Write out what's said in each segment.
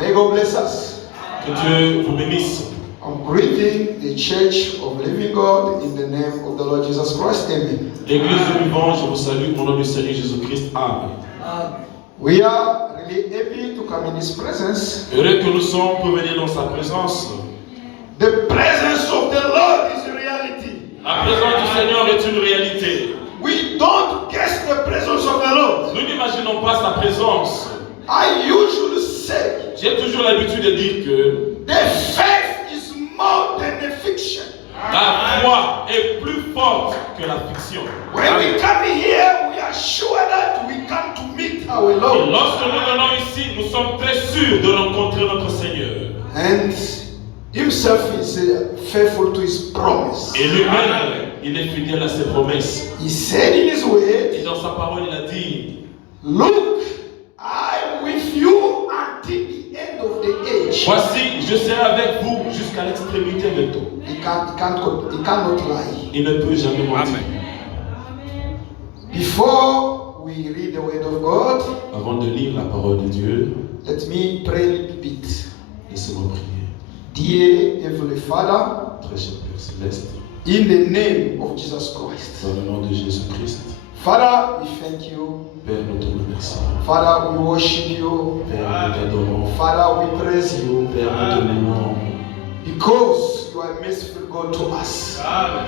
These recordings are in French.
May God bless us. Que Dieu vous bénisse. I'm greeting the Church of Living God in the name of the Lord Jesus Christ. Amen. L'Église du vivant, je vous salue au nom du Seigneur Jésus-Christ. Amen. We are really happy to come in His presence. Heureux que nous sommes pour venir dans sa présence. The presence of the Lord is a reality. La présence du Seigneur est une réalité. We don't guess the presence of the Lord. Nous n'imaginons pas sa présence. I usually say, J'ai toujours l'habitude de dire que the faith is more than a fiction. la foi est plus forte que la fiction. When we come here, we are sure that we come to meet our Et Lord. lorsque nous venons ici, nous sommes très sûrs de rencontrer notre Seigneur. And Himself is faithful to His promise. Et lui-même, il est fidèle à ses promesses. He said in His word, Et dans sa parole, il a dit, look, I'm with you until the end of the age. voici, je serai avec vous jusqu'à l'extrémité de tout. He cannot lie. Il ne peut jamais mentir. Before we read the word of God, Avant de lire la parole de Dieu, let me pray a little bit. laissez-moi prier. Dear Heavenly Father, Très cher Père Céleste, in the name of Jesus Christ. dans le nom de Jésus-Christ, Father, we thank you. Père, nous te remercions. Father, we worship you. Père, nous t'adorons. Father, we praise you. Père, nous te louons. Because you are a merciful God to us. À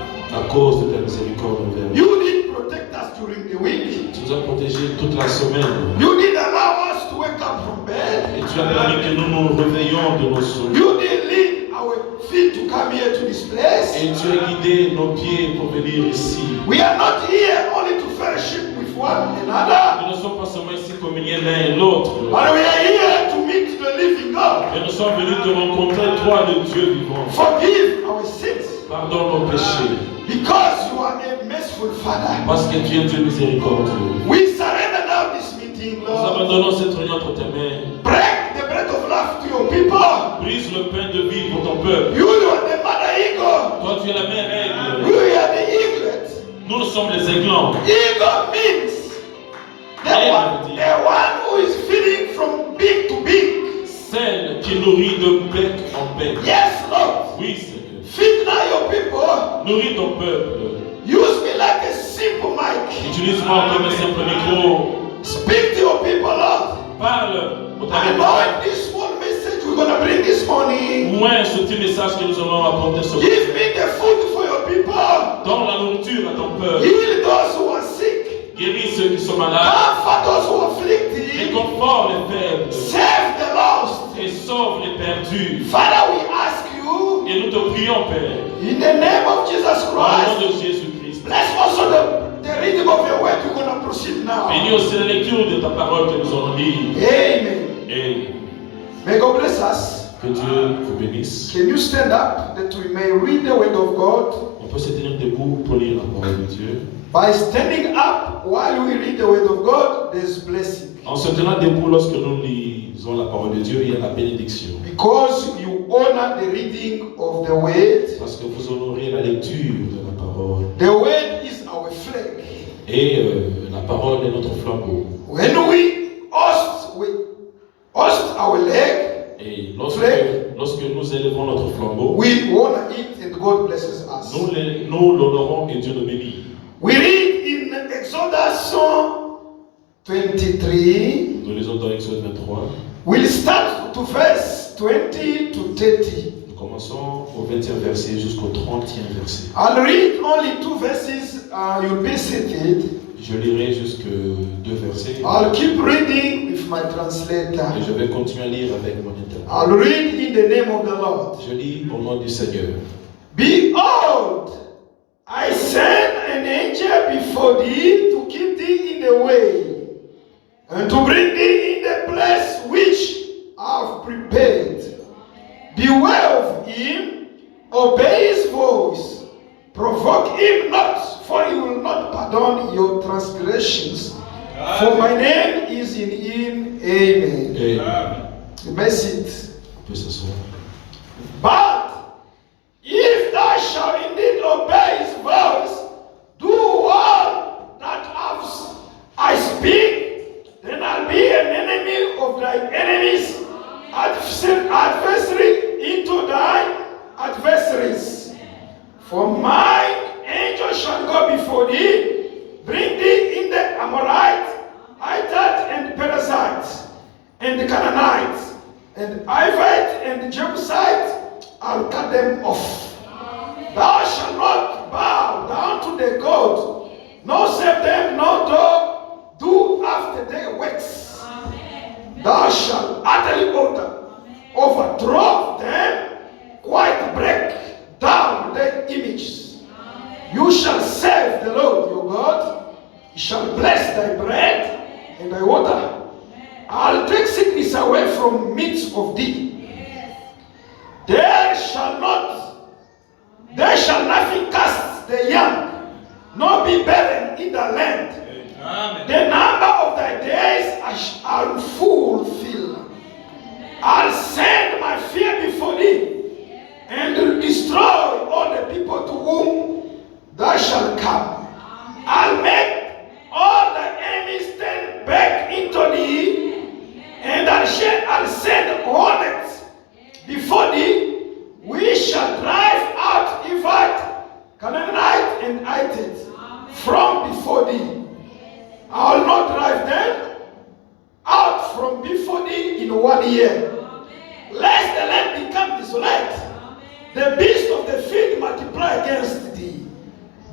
cause de ta miséricorde envers nous. You did protect us during the week. Tu nous as protégés toute la semaine. You did allow us to wake up from bed. Et tu as permis que nous nous réveillions de nos sommeils. You did lead our feet to come here to this place. Et tu as guidé nos pieds pour venir ici. We are not here only to fellowship with one another, Nous ne sommes pas seulement ici communier l'un et l'autre. but we are here to meet the living God. Mais nous sommes venus te rencontrer, toi, le Dieu vivant. Forgive our sins. Pardonne nos péchés. Because you are a merciful Father. Parce que tu es Dieu miséricordieux. We surrender now this meeting, Nous Lord. abandonnons cette réunion entre tes mains. Break the bread of life to your people. Brise le pain de vie pour ton peuple. You are the mother eagle. Toi, tu es la mère aigle. We are the eaglet. Nous sommes les aiglons. Eagle means the one who is feeding from beak to beak. Celle qui nourrit de bec en bec. Yes, Lord. Oui, Seigneur. Feed now your people. Nourris ton peuple. Use me like a simple mic. Utilise-moi comme un simple micro. Speak to your people, Lord. Parle au I travers know in this one message we're going to bring this morning. moins ce petit message que nous allons apporter ce Give me the food for your people. Donne la nourriture à ton peuple. Heal those who are sick. Guéris ceux qui sont malades. Comfort those who are afflicted. Réconfort les faibles. Save the lost. Et sauve les perdus. Father, we ask you, Et nous te prions, Père, in the name of Jesus au nom Christ, de Jésus-Christ. bless also the reading of your word. We're going to proceed now. Bénis aussi la lecture de ta parole que nous allons lire. Amen. Et May God bless us. que Dieu vous bénisse. Can you stand up that we may read the word of God? On peut se tenir debout pour lire la parole de Dieu. By standing up while we read the word of God, there's blessing. En se tenant debout lorsque nous lisons la parole de Dieu, il y a la bénédiction. Because you honor the reading of the word. Parce que vous honorez la lecture de la parole. The word is our flag. Et la parole est notre flambeau. When we host our leg, Et Flag. lorsque nous élevons notre flambeau, we honor it and God blesses us. nous l'honorons et Dieu nous bénit. We read in Exodus 23. Nous lisons dans Exode 23. We'll start to verse 20 to 30. Nous commençons au 20e verset jusqu'au 30e verset. I'll read only 2 verses. You'll be seated. Je lirai jusque 2 versets. I'll keep reading with my translator. Et je vais continuer à lire avec mon interprète. I'll read in the name of the Lord. Je lis au nom du Seigneur. Behold, I send an angel before thee to keep thee in the way, and to bring thee in the place which I have prepared. Beware of him, obey his voice, provoke him not, for he will not pardon your transgressions. For my name is in him. Amen. Amen. You may sit. On peut s'asseoir. But if thou shalt indeed obey his voice, do all that I speak, then I'll be an enemy of thy enemies, adversary into thy adversaries. For mine angel shall go before thee, bring thee in the Amorites, Hittite, and Perizzites, and the Canaanites, and Hivite, and the Jebusites. I'll cut them off. Thou shalt not bow down to the God, nor serve them, nor do after their works. Thou shalt utterly overthrow them, quite break down their images. You shall serve the Lord your God. He shall bless thy bread and thy water. I'll take sickness away from midst of thee. There shall nothing cast the young, nor be barren in the land. Amen. The number of thy days I'll fulfill. I'll send my fear before thee, and will destroy all the people to whom thou shalt come. I'll make all the enemies stand back into thee, and I'll send hornets before thee. We shall drive out Hivite, Canaanite, and Hittite from before thee. I will not drive them out from before thee in 1 year, lest the land become desolate, the beasts of the field multiply against thee.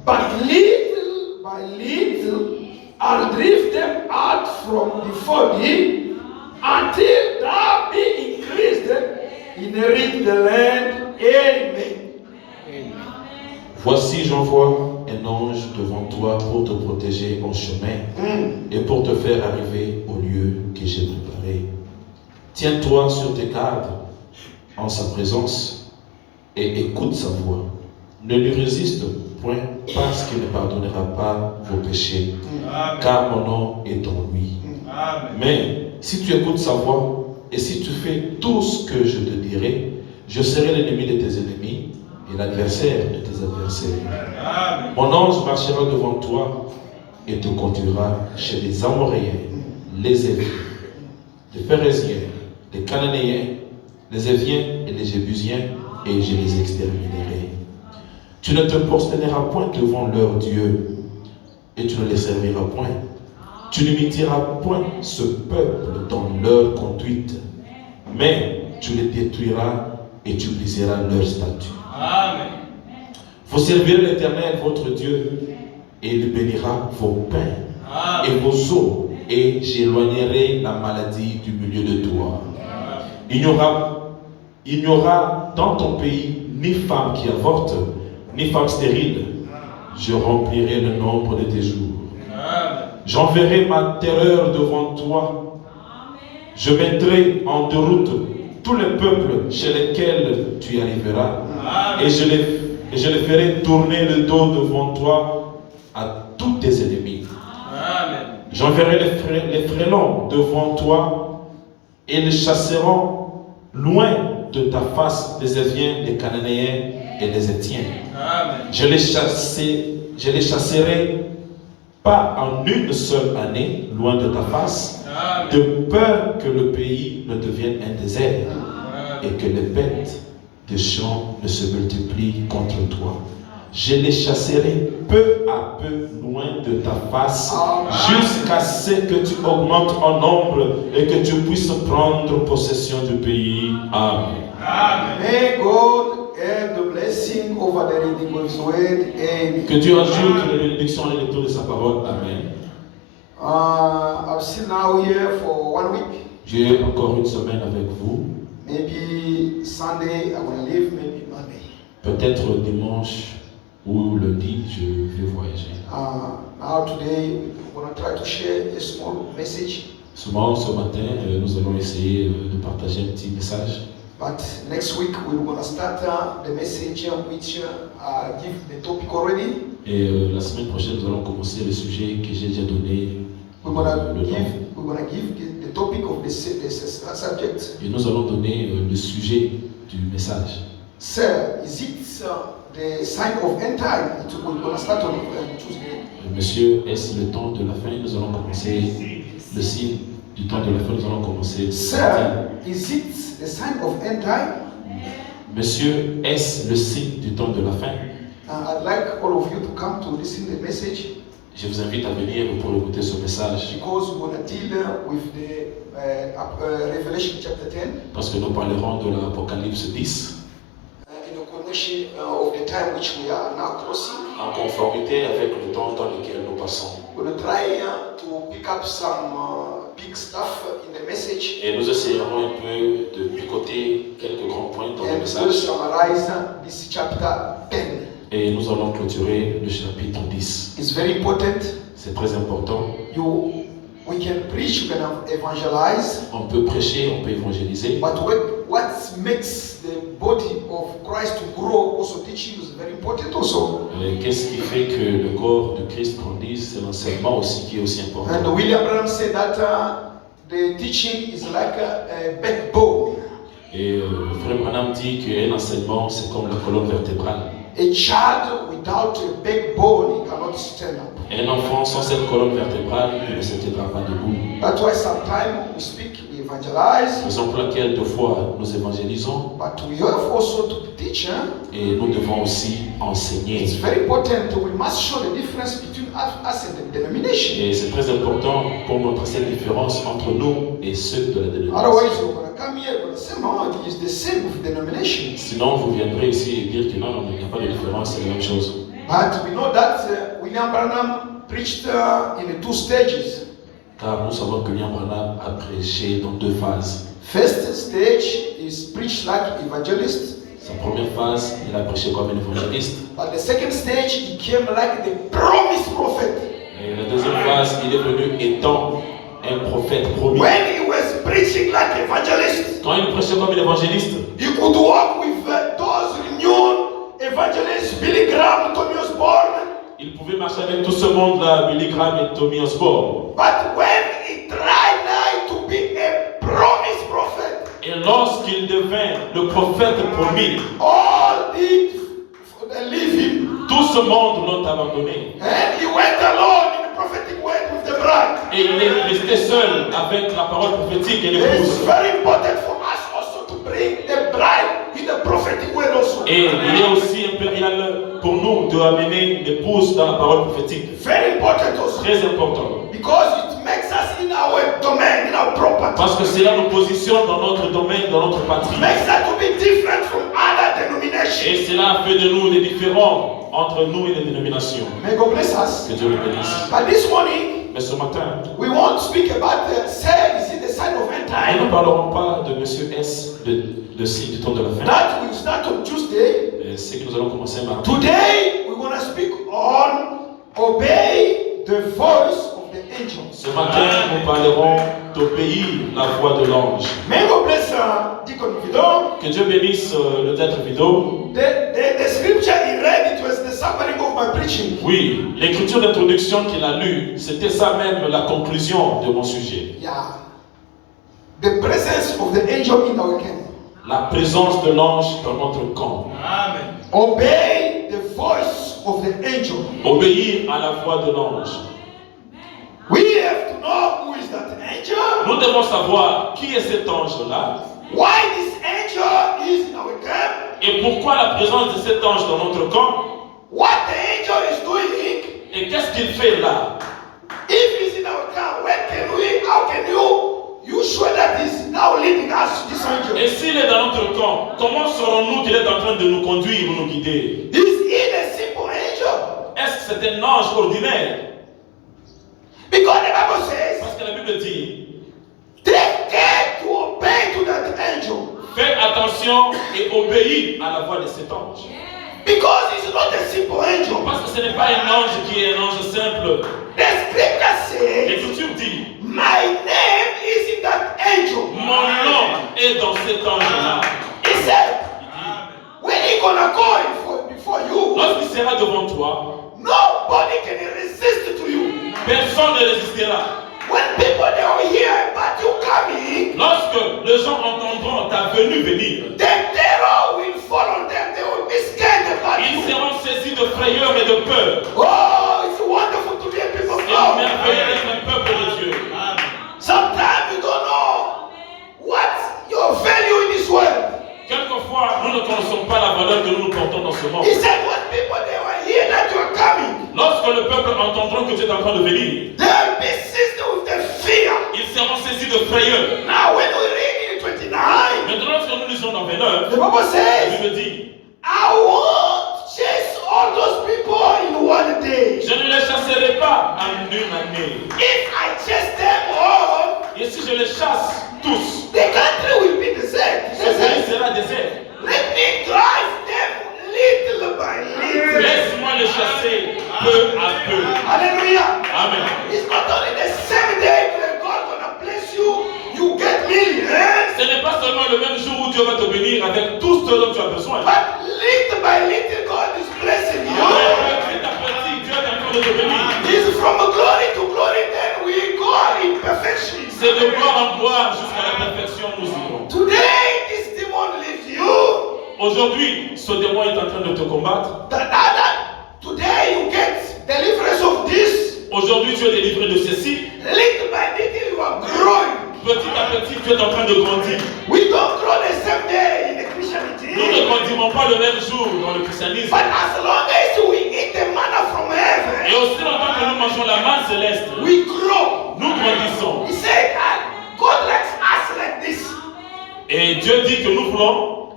But little by little I'll drive them out from before thee, until thou be increased, inherit the land. Amen. Voici, j'envoie un ange devant toi pour te protéger en chemin et pour te faire arriver au lieu que j'ai préparé. Tiens-toi sur tes gardes en sa présence et écoute sa voix. Ne lui résiste point parce qu'il ne pardonnera pas vos péchés, car mon nom est en lui. Amen. Mais si tu écoutes sa voix et si tu fais tout ce que je te dirai, je serai l'ennemi de tes ennemis et l'adversaire de tes adversaires. Amen. Mon ange marchera devant toi et te conduira chez les Amoréens, les Héviens, les Phéréziens, les Cananéens, les Éviens et les Jébusiens, et je les exterminerai. Tu ne te prosterneras point devant leur Dieu, et tu ne les serviras point. Tu n'imiteras point ce peuple dans leur conduite, mais tu les détruiras et tu briseras leurs statuts. Amen. Vous servirez l'Éternel, votre Dieu, et il bénira vos pains. Amen. Et vos eaux, et j'éloignerai la maladie du milieu de toi. Amen. Il n'y aura dans ton pays ni femme qui avorte, ni femme stérile. Je remplirai le nombre de tes jours. Amen. J'enverrai ma terreur devant toi. Je mettrai en déroute tous les peuples chez lesquels tu arriveras. Amen. Et je les ferai tourner le dos devant toi à tous tes ennemis. Amen. J'enverrai les frélons devant toi et les chasseront loin de ta face les Éviens, les Cananéens et les Hétiens. Amen. Je les chasserai pas en une seule année loin de ta face. Amen. De peur que le pays ne devienne un désert. Amen. Et que les bêtes des champs ne se multiplient contre toi. Je les chasserai peu à peu loin de ta face, jusqu'à ce que tu augmentes en nombre et que tu puisses prendre possession du pays. Amen. Amen. May God add the blessing over the reading of His word. Amen. Que Dieu ajoute les bénédictions à la lecture de sa parole. Amen. I'm still now here for 1 week. J'ai encore une semaine avec vous. Maybe Sunday I will leave, maybe Monday. Peut-être dimanche ou lundi, je vais voyager. Now today we're going to try to share a small message. Ce matin, nous allons essayer de partager un petit message. But next week we're going to start the message which give the topic already. Et la semaine prochaine, nous allons commencer le sujet que j'ai déjà donné. We're going to give the topic of the subject. Et nous allons donner le sujet du message. Sir, is it the sign of end time? We're going to start on Tuesday. Monsieur, est-ce le temps de la fin? Nous allons commencer le signe du temps de la fin, nous allons commencer. Sir, is it the sign of end time? Monsieur, est-ce le signe du temps de la fin? I'd like all of you to come to listen to the message Je vous invite à venir pour écouter ce message because we're going to deal with the Revelation chapter 10 parce que nous parlerons de l'Apocalypse 10 in the connection of the time which we are now crossing. en conformité avec le temps dans lequel nous passons. We're going to try to pick up some big stuff in the message Et nous essayerons un peu de picoter quelques grands points dans le and we'll message. summarize this chapter 10. Et nous allons clôturer le chapitre 10. It's very important. C'est très important. We can preach, we can evangelize, On peut prêcher, on peut évangéliser. but what makes the body of Christ to grow, also teaching is very important also. Et qu'est-ce qui fait que le corps de Christ grandisse? C'est l'enseignement aussi qui est aussi important. And William Branham said that the teaching is like a backbone. Et Frère Branham dit qu'un enseignement, c'est comme la colonne vertébrale. A child without a backbone he cannot stand up. Un enfant sans cette colonne vertébrale, il ne se tiendra pas debout. That's why sometimes we speak, we evangelize, Raison pour laquelle, deux fois, nous évangélisons but we have also to teach. et nous devons aussi enseigner. It's very important. We must show the difference between us and the denomination. Et c'est très important pour montrer cette différence entre nous et ceux de la dénomination. Otherwise, you're going to come here and say, no, it is the same with denomination. Sinon, vous viendrez ici et dire que non, il n'y a pas de différence, c'est la même chose. But we know that William Branham preached in 2 stages. Car nous savons que William Branham a prêché dans 2 phases. First stage is preached like evangelist. Sa première phase, il a prêché comme un évangéliste. But the second stage, he came like the promised prophet. Et la deuxième phase, il est venu étant un prophète promis. When he was preaching like evangelist, Quand il prêchait comme un évangéliste, he could walk with those renewed evangelists, Billy Graham, Tommy Osborne. il pouvait marcher avec tout ce monde-là, Billy Graham et Tommy Osborne. But when he tried now to be a promised prophet, Et lorsqu'il devint le prophète promis, all did leave him. tout ce monde l'ont abandonné. And he went alone in the prophetic word with the bride. Et il est resté seul avec la parole prophétique et It's l'épouse. very important for us also to bring the bride in the prophetic word also. Et il est aussi impérial pour nous de amener l'épouse dans la parole prophétique. Very important also. Très important. Because it makes us in our domain, in our property. Parce que cela nous positionne dans notre domaine, dans notre patrie. Makes us to be different from other denominations. Et cela fait de nous des différents entre nous et les dénominations. May God bless us. Que Dieu le bénisse. But this morning, Mais ce matin, we want to speak about the say, is it the sign of end nous ne time? parlerons pas de Monsieur S, le signe du temps de la fin. That will start on Tuesday. C'est que nous allons commencer mardi. Today, we're going to speak on obey the voice of the angel. Ce matin, nous parlerons d'obéir la voix de l'ange. May God bless Deacon Vidal. Que Dieu bénisse le théâtre vidéo. The scripture he read, it was the summary of my preaching. Oui, l'écriture d'introduction qu'il a lue, c'était ça même la conclusion de mon sujet. Yeah. The presence of the angel in our camp. La présence de l'ange dans notre camp. Amen. Obey the voice of the angel. Obéir à la voix de l'ange. We have to know who is that angel. Nous devons savoir qui est cet ange-là Why this angel is in our camp. et pourquoi la présence de cet ange dans notre camp What the angel is doing. et qu'est-ce qu'il fait là. If he's in our camp, how can you sure that he's now leading us to this angel? Et s'il est dans notre camp, comment saurons-nous qu'il est en train de nous conduire ou nous guider? Is he a simple angel? Est-ce que c'est un ange ordinaire? Because the Bible says, Parce que la Bible dit, take care to obey to that angel. fais attention et obéis à la voix de cet ange. Because he's not a simple angel. Parce que ce n'est pas un ange qui est un ange simple. The scripture says, L'Écriture dit, my name is in that angel. mon nom est dans cet ange-là. He said, when he's gonna go before you, Lorsqu'il sera devant toi, nobody can resist to you. personne ne résistera. When people they will hear about you coming, Lorsque les gens entendront ta venue venir, the terror will fall on them. They will be scared about ils you. seront saisis de frayeur et de peur. Oh, it's wonderful to be a people of C'est God. merveilleux d'être un peuple de Dieu. Sometimes ne sont pas la valeur que nous nous portons dans ce monde. He said, when people they will hear that you are coming, Lorsque le peuple entendra que tu es en train de venir, they will be seized with the fear. ils seront saisis de frayeur. Now, when we read in 29, Maintenant, lorsque nous lisons dans 29, the Bible la says, Bible dit, I won't chase all those people in one day. je ne les chasserai pas en une année. If I chase them all, Et si je les chasse tous, the country will be desert. ce pays sera désert. Let me drive them little by little. Laisse-moi les chasser peu à peu. Hallelujah. Amen. It's not only the same day that God gonna bless you, you get millions. Ce n'est pas seulement le même jour où Dieu va te bénir avec tout ce dont tu as besoin. But little by little, God is blessing you. Petit à petit, Dieu est en train de te bénir. It's from glory to glory, then we go in perfection. C'est de gloire en gloire jusqu'à la perfection nous irons. Today, this demon leaves you. Aujourd'hui, ce démon est en train de te combattre. Today, you get deliverance of this. Aujourd'hui, tu es délivré de ceci. Little by little, you are growing. Petit à petit, tu es en train de grandir. We don't grow the same day in the Nous ne Christianity. grandirons pas le même jour dans le christianisme. But as long as we eat the manna from Et heaven, aussi longtemps que nous mangeons la manne céleste, we grow. nous grandissons. He said, God likes us like this. Et Dieu dit que nous voulons,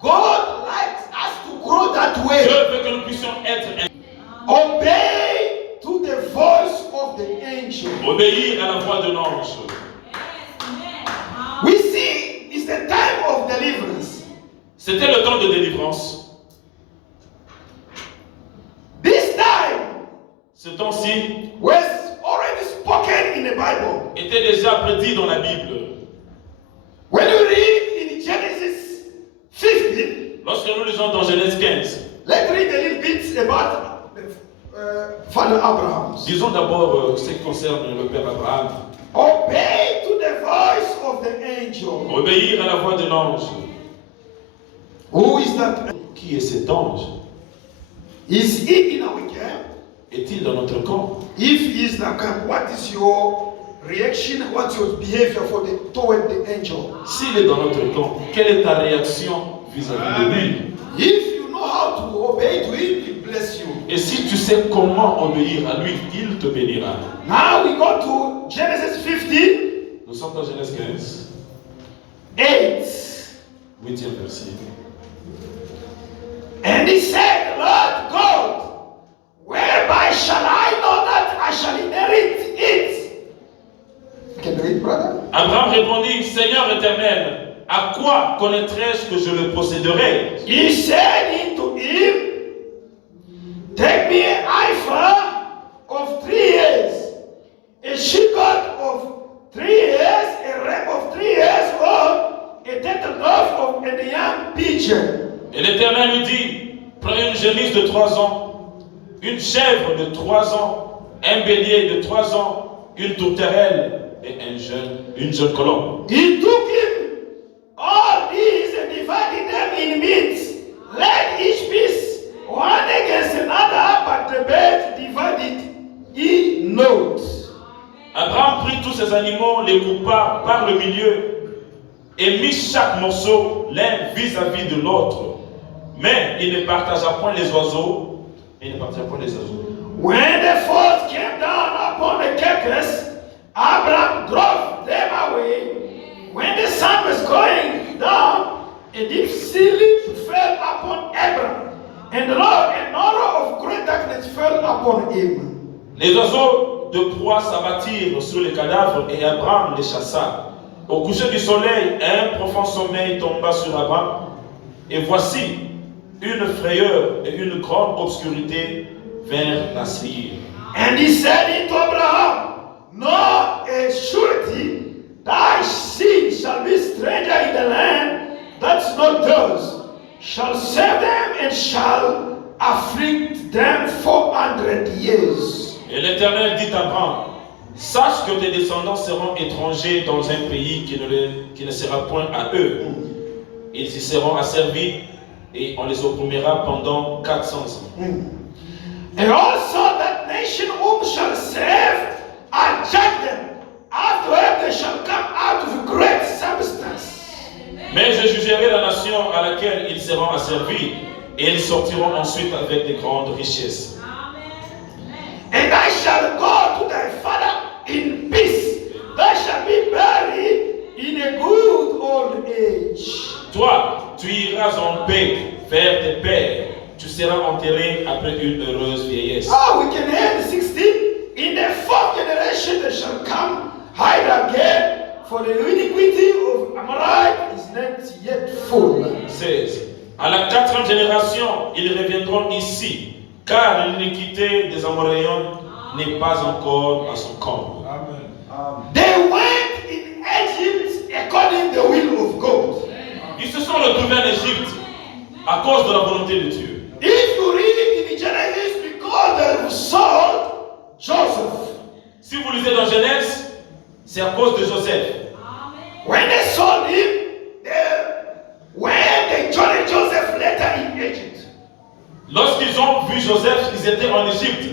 God likes us to grow that Dieu way. veut que nous puissions être, Obey to the voice of the angel. obéir à la voix de l'ange. We see it's the time of deliverance. C'était le temps de délivrance. This time Ce temps-ci was already spoken in the Bible. était déjà prédit dans la Bible. When you read in Genesis 15, Lorsque nous lisons dans Genèse 15, let's read a little bit about Father Abraham. disons d'abord ce qui concerne le Père Abraham. Obey to the voice of the angel. Obéir à la voix de l'ange. Who is that? Qui est cet ange? Is he in our camp? Est-il dans notre camp? If he is in our camp, what is your reaction? What's your behavior toward the angel? S'il est dans notre camp, quelle est ta réaction vis-à-vis de lui? If you know how to obey to him, he bless you. Et si tu sais comment obéir à lui, il te bénira. Now we go to Genesis 15, Nous sommes dans Genèse 15, 8. 8e verset. And he said, Lord God, whereby shall I know that I shall inherit it? Can you read, brother? Abraham répondit, Seigneur éternel, à quoi connaîtrai-je que je le posséderai? He said unto him, take me an heifer of 3 years, a she-goat of 3 years, a ram of 3 years old, a turtle dove and a young pigeon. Et l'Éternel lui dit, prends une génisse de 3 ans, une chèvre de 3 ans, un bélier de 3 ans, une tourterelle et une jeune colombe. He took him all these and divided them in meats, laid each piece one against another, but the birds divided he not. Abraham prit tous ces animaux, les coupa par le milieu et mit chaque morceau l'un vis-à-vis de l'autre. Mais il ne partagea point les oiseaux. When the fourth came down upon the carcass, Abraham drove them away. When the sun was going down, a deep sleep fell upon Abraham, and the Lord, an aura of great darkness fell upon him. Les oiseaux de proie s'abattirent sur les cadavres et Abraham les chassa. Au coucher du soleil, un profond sommeil tomba sur Abraham. Et voici, une frayeur et une grande obscurité vinrent l'assaillir. And he said unto Abraham, no, a surety, thy seed shall be stranger in the land that's not theirs, shall serve them and shall afflict them 400 years. Et l'Éternel dit à Abraham, sache que tes descendants seront étrangers dans un pays qui ne sera point à eux. Ils y seront asservis et on les opprimera pendant 400 ans. And also that nation whom shall serve, I judge them. Afterward they shall come out with great substance. Mais je jugerai la nation à laquelle ils seront asservis, et ils sortiront ensuite avec de grandes richesses. And I shall go to thy father in peace. Thou shalt be buried in a good old age. Toi, tu iras en paix vers tes pères. Tu seras enterré après une heureuse vieillesse. Oh, we can hear the 16. In the fourth generation they shall come, hide again, for the iniquity of Amalek is not yet full. 16. À la 4e génération, ils reviendront ici, car l'iniquité des Amoréens n'est pas encore à son comble. They went in Egypt according to the will of God. Ils se sont retrouvés en Égypte à cause de la volonté de Dieu. If you read in Genesis, because they sold Joseph. Si vous lisez dans Genèse, c'est à cause de Joseph. When they sold him, when they joined Joseph later in Egypt, Lorsqu'ils ont vu Joseph, ils étaient en Égypte.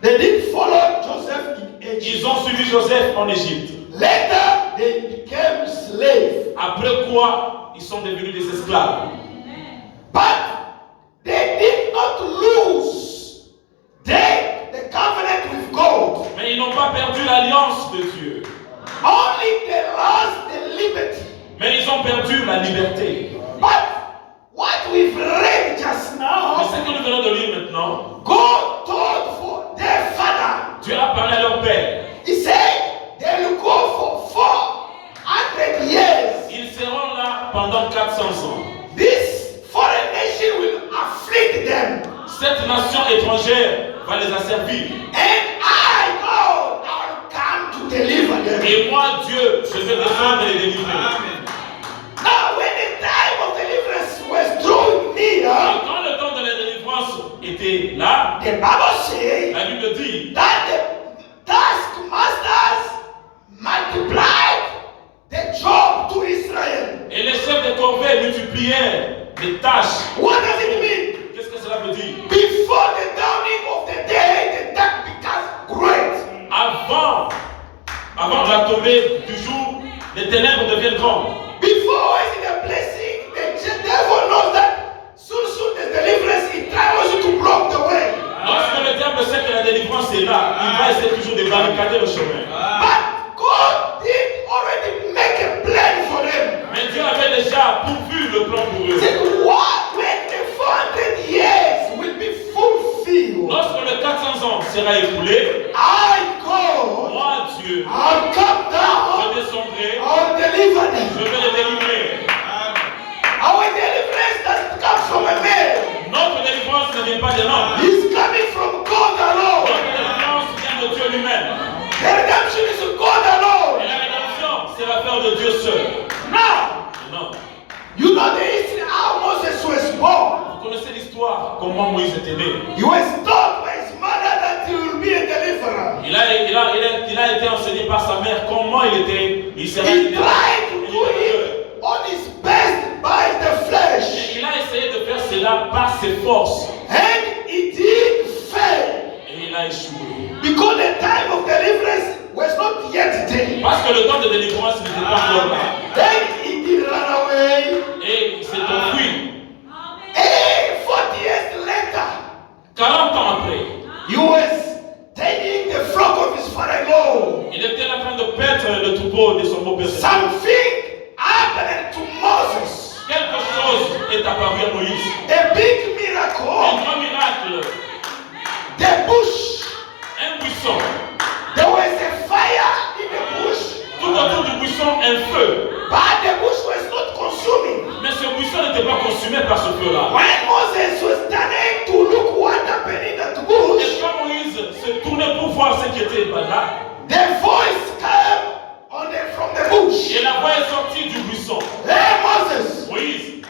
they didn't follow Joseph in Egypt. Ils ont suivi Joseph en Égypte. Later, they became slaves. Après quoi, ils sont devenus des esclaves. But they did not lose the covenant with God. Mais ils n'ont pas perdu l'alliance de Dieu. Only they lost the liberty. Mais ils ont perdu la liberté. But what we've read just Mais now, ce que nous venons de lire maintenant, God told for their father. Dieu a parlé à leur père. He said they will go for 400 years. Ils seront là pendant 400 ans. This foreign nation will afflict them. Cette nation étrangère va les asservir. And I, God, I'll come to deliver them. Et moi, Dieu, je vais descendre et les délivrer. Now, when the time of deliverance was drawing Et near, quand le temps de la délivrance était là, the Bible says la Bible dit that the taskmasters multiplied the job to Israel. et les chefs de corvée multiplièrent les tâches. What does it mean? Qu'est-ce que cela veut dire? Before the dawning of the day, the dark becomes great. Avant la tombée du jour, les ténèbres deviennent grandes. Before is the blessing, the devil knows that soon the deliverance, he tries to block the way. Lorsque le diable sait que la délivrance est là, il va essayer toujours de barricader le chemin. But God did already make a plan for them. Mais Dieu avait déjà pourvu le plan pour eux. Said, what when the 400 years will be fulfilled? Lorsque le 400 ans sera écoulé, I, God, moi, Dieu, I'll come down, je descendrai, I'll deliver them. je vais les délivrer. Our deliverance doesn't come from a man. Notre délivrance ne vient pas de l'homme. It's coming from God alone. Notre délivrance vient de Dieu lui-même. The redemption is God alone. Et la rédemption, c'est l'affaire de Dieu seul. Now, Non. you know the history how Moses was born. Vous connaissez l'histoire, comment Moïse était né. He was taught by his mother that he will be a deliverer. Il a été enseigné par sa mère comment il serait He tried to do it on his best by the flesh. Il a essayé de faire cela par ses forces. And he did fail. Et il a échoué. Because the time of deliverance was not yet there. Parce que le temps de délivrance n'était pas encore là. Then he did run away. Et il s'est enfui. And 40 years later, 40 ans après, he was tending the flock of his father-in-law. il était en train de paître le troupeau de son beau-père. Something happened to Moses. Quelque chose est apparu à Moïse. A big Un miracle. grand miracle. The bush. Un buisson. There was a fire in the bush. Tout autour du buisson, un feu. But the bush was not consuming. Mais ce buisson n'était pas consumé par ce feu-là. When Moses was standing to look what happened in that Et bush, quand Moïse se tournait pour voir ce qui était là, the voice came from the bush. et la voix est sortie du buisson. Hey Moses, Moïse,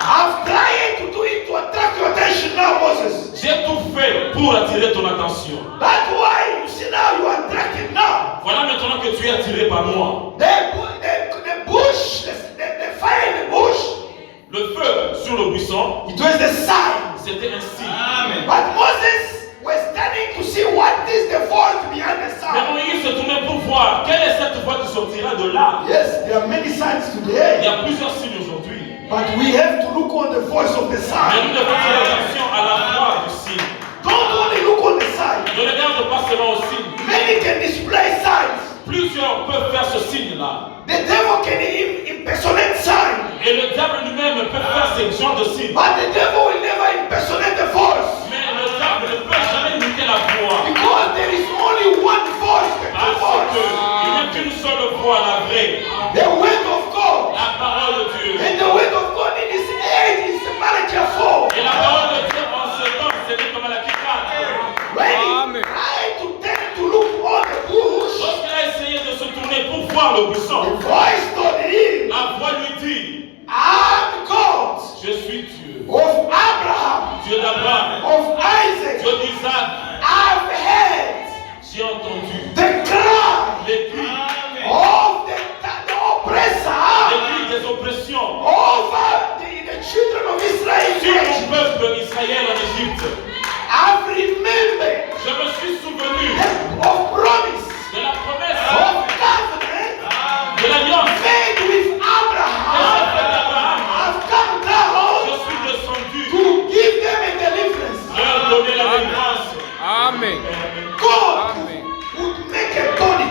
I'm trying to do it to attract your attention now, Moses. j'ai tout fait pour attirer ton attention. That's why you see now you are attracted now. Voilà maintenant que tu es attiré par moi. The bush, the fire in the bush, Le feu sur le buisson, it was the sign. c'était un signe. But Moses was standing to see what is the voice behind the Mais sign. Moïse se tournait pour voir quelle est cette voix qui sortira de là. Yes, there are many signs Il y today, a plusieurs signes aujourd'hui. but we have to look on the voice of the Mais sign. nous devons faire attention à la voix du signe. Don't only look on the sign. Ne regarde pas seulement au signe. Many can display signs. Plusieurs peuvent faire ce signe-là. The devil can impersonate signs, Et le diable lui-même peut faire ce genre de signe. but the devil will never impersonate the voice. Mais le diable ne peut jamais imiter la voix. Because there is only one voice, the true Parce voice. qu'il n'y a qu'une seule voix, la vraie. The word of God. La parole de Dieu. And the word of God in this age is Malachi 4. Et la parole de Dieu en ce temps, c'est comme Malachie 4. When he tried to tell to look on the bush, Lorsqu'il a essayé de se tourner pour voir le the buisson, voice told him, la voix lui dit, I'm God je suis Dieu. of Abraham, Dieu d'Abraham, of Isaac. Dieu d'Isaac. I've heard J'ai entendu the cry les cris, of the oppressor les cris des oppressions over the children of Israel. sur mon peuple Israël en Égypte. I've remembered Je me suis souvenu of promise, de la promesse, of covenant de l'alliance made with que j'ai Abraham. faite d'Abraham. I've come down Je suis descendu to give them a deliverance. leur donner la délivrance. Amen. God Amen. would make a body.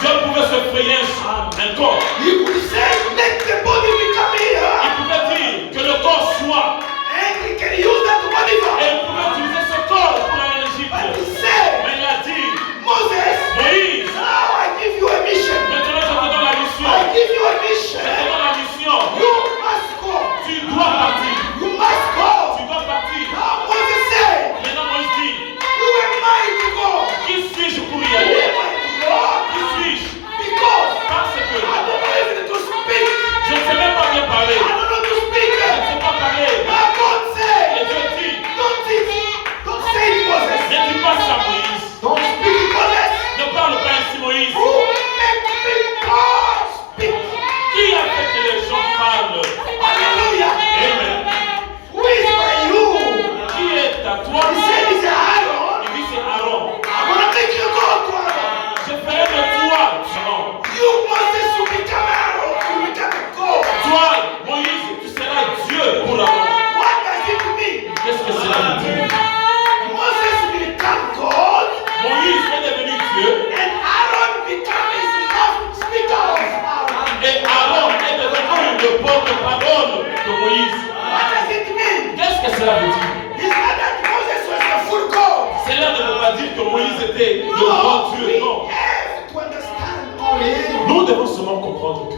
Dieu pouvait se frayer un corps. He would say, let the body become Il here. pouvait dire que le corps soit. And he can use that to Et deliver. il pouvait utiliser ce corps pour aller en But he Égypte. said, Mais il a dit, Moses, Moïse, now I give you a mission. maintenant je te donne la mission. I give you a Je te mission. donne la mission. You must go. Tu dois partir. You must go. Tu dois partir. Now Moses said, Maintenant Moïse dit, who am I to go? qui suis-je pour y Who aller? am I to go? Qui suis-je? Because Parce que I don't know even to speak. je ne sais même pas bien parler. I don't know to speak. Je ne sais pas parler. But God Et said, Dieu dit, don't say it, Moses. ne dis pas ça Moïse. Don't speak it, Moses. Ne parle pas ainsi Moïse. Who make me God speak? Qui a fait que les gens parlent? Hallelujah. Amen. Who is by you? Qui est à toi? He said, it's Aaron. Il dit c'est Aaron. I'm gonna make you go to Aaron. Je ferai de toi, Aaron. You Moses will become Aaron. You become a God. Toi, Moïse, tu seras Dieu pour Aaron. What does it mean? Qu'est-ce que cela veut dire? Moses will become God, Moïse est devenu Dieu and Aaron become his mouth speaker of Aaron. et Aaron est devenu le porte-parole de Moïse. What does it mean? Qu'est-ce que cela veut dire? It's not that Moses was the full God. Cela ne veut pas dire que Moïse était le No, grand we Dieu, non. have to understand only Nous devons seulement comprendre que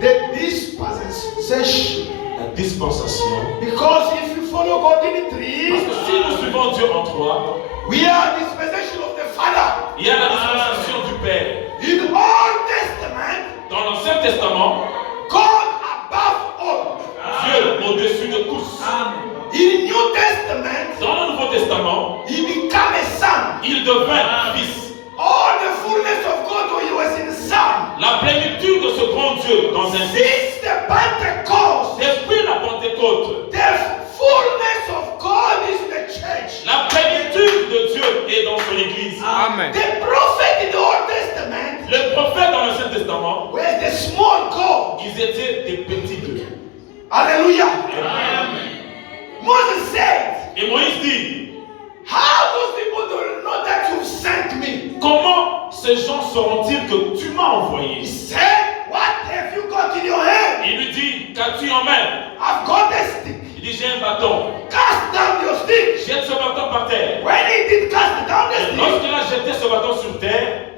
the dispensation. la dispensation, Because if you follow God in parce three, que si nous suivons Dieu en trois, we are dispensation of the Father. il y a la dispensation du Père. In the Old Testament, Dans l'Ancien Testament, God above all. Dieu au-dessus de tous. In New Testament, Dans le Nouveau Testament, he became a son. il devint fils. All the fullness of God when he was in the Son. La plénitude de ce grand Dieu dans un fils. Since the Pentecost, Depuis la Pentecôte, the fullness of God is the church. la plénitude de Dieu est dans son Église. Amen. The prophet in the Old Testament Les prophètes dans l'Ancien Testament, was the small God. ils étaient des petits dieux. Hallelujah. Moses said, Et Moïse dit, how those people don't know that you've sent me? comment ces gens sauront-ils que tu m'as He envoyé? said, what have you got in your hand? Il lui dit, qu'as-tu en main? I've got a stick. Il dit, j'ai un bâton. Cast down your stick. Jette ce bâton par terre. When he did cast down the Et stick, lorsqu'il a jeté ce bâton sur terre,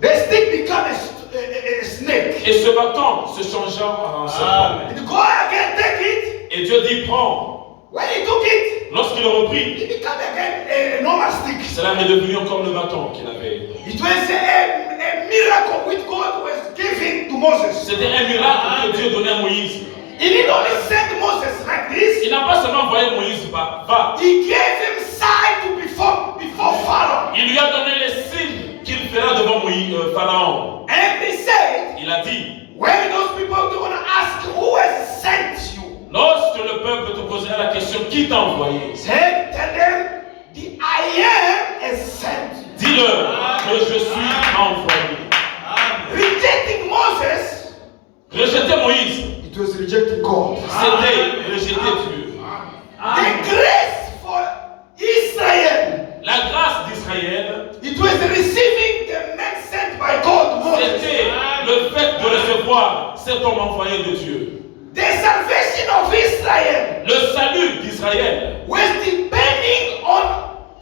the stick became a snake. et ce bâton se changea en serpent. And go again, take it. Et Dieu dit, prends. When he took it, Lorsqu'il le reprit, it became again a normal stick. cela est devenu comme le bâton qu'il avait. It was a miracle which God was giving to Moses. C'était un miracle que Dieu donnait à Moïse. He didn't only send Moses like this. Il n'a pas seulement envoyé Moïse, va. He gave him sign to before Pharaoh. Il lui a donné les signes qu'il fera devant Moïse, Pharaon. And he said, Il a dit, when those people are going to ask who has sent you, lorsque le peuple te posera la question, qui t'a envoyé? say, tell them, the I am has sent you. Dis-leur que je suis envoyé. Rejecting Moses c'était rejeter Dieu. The grace for Israel, La grâce d'Israël, it was receiving the man sent by God, Moses. c'était le fait de recevoir cet homme envoyé de Dieu. The salvation of Israel Le salut d'Israël, was depending on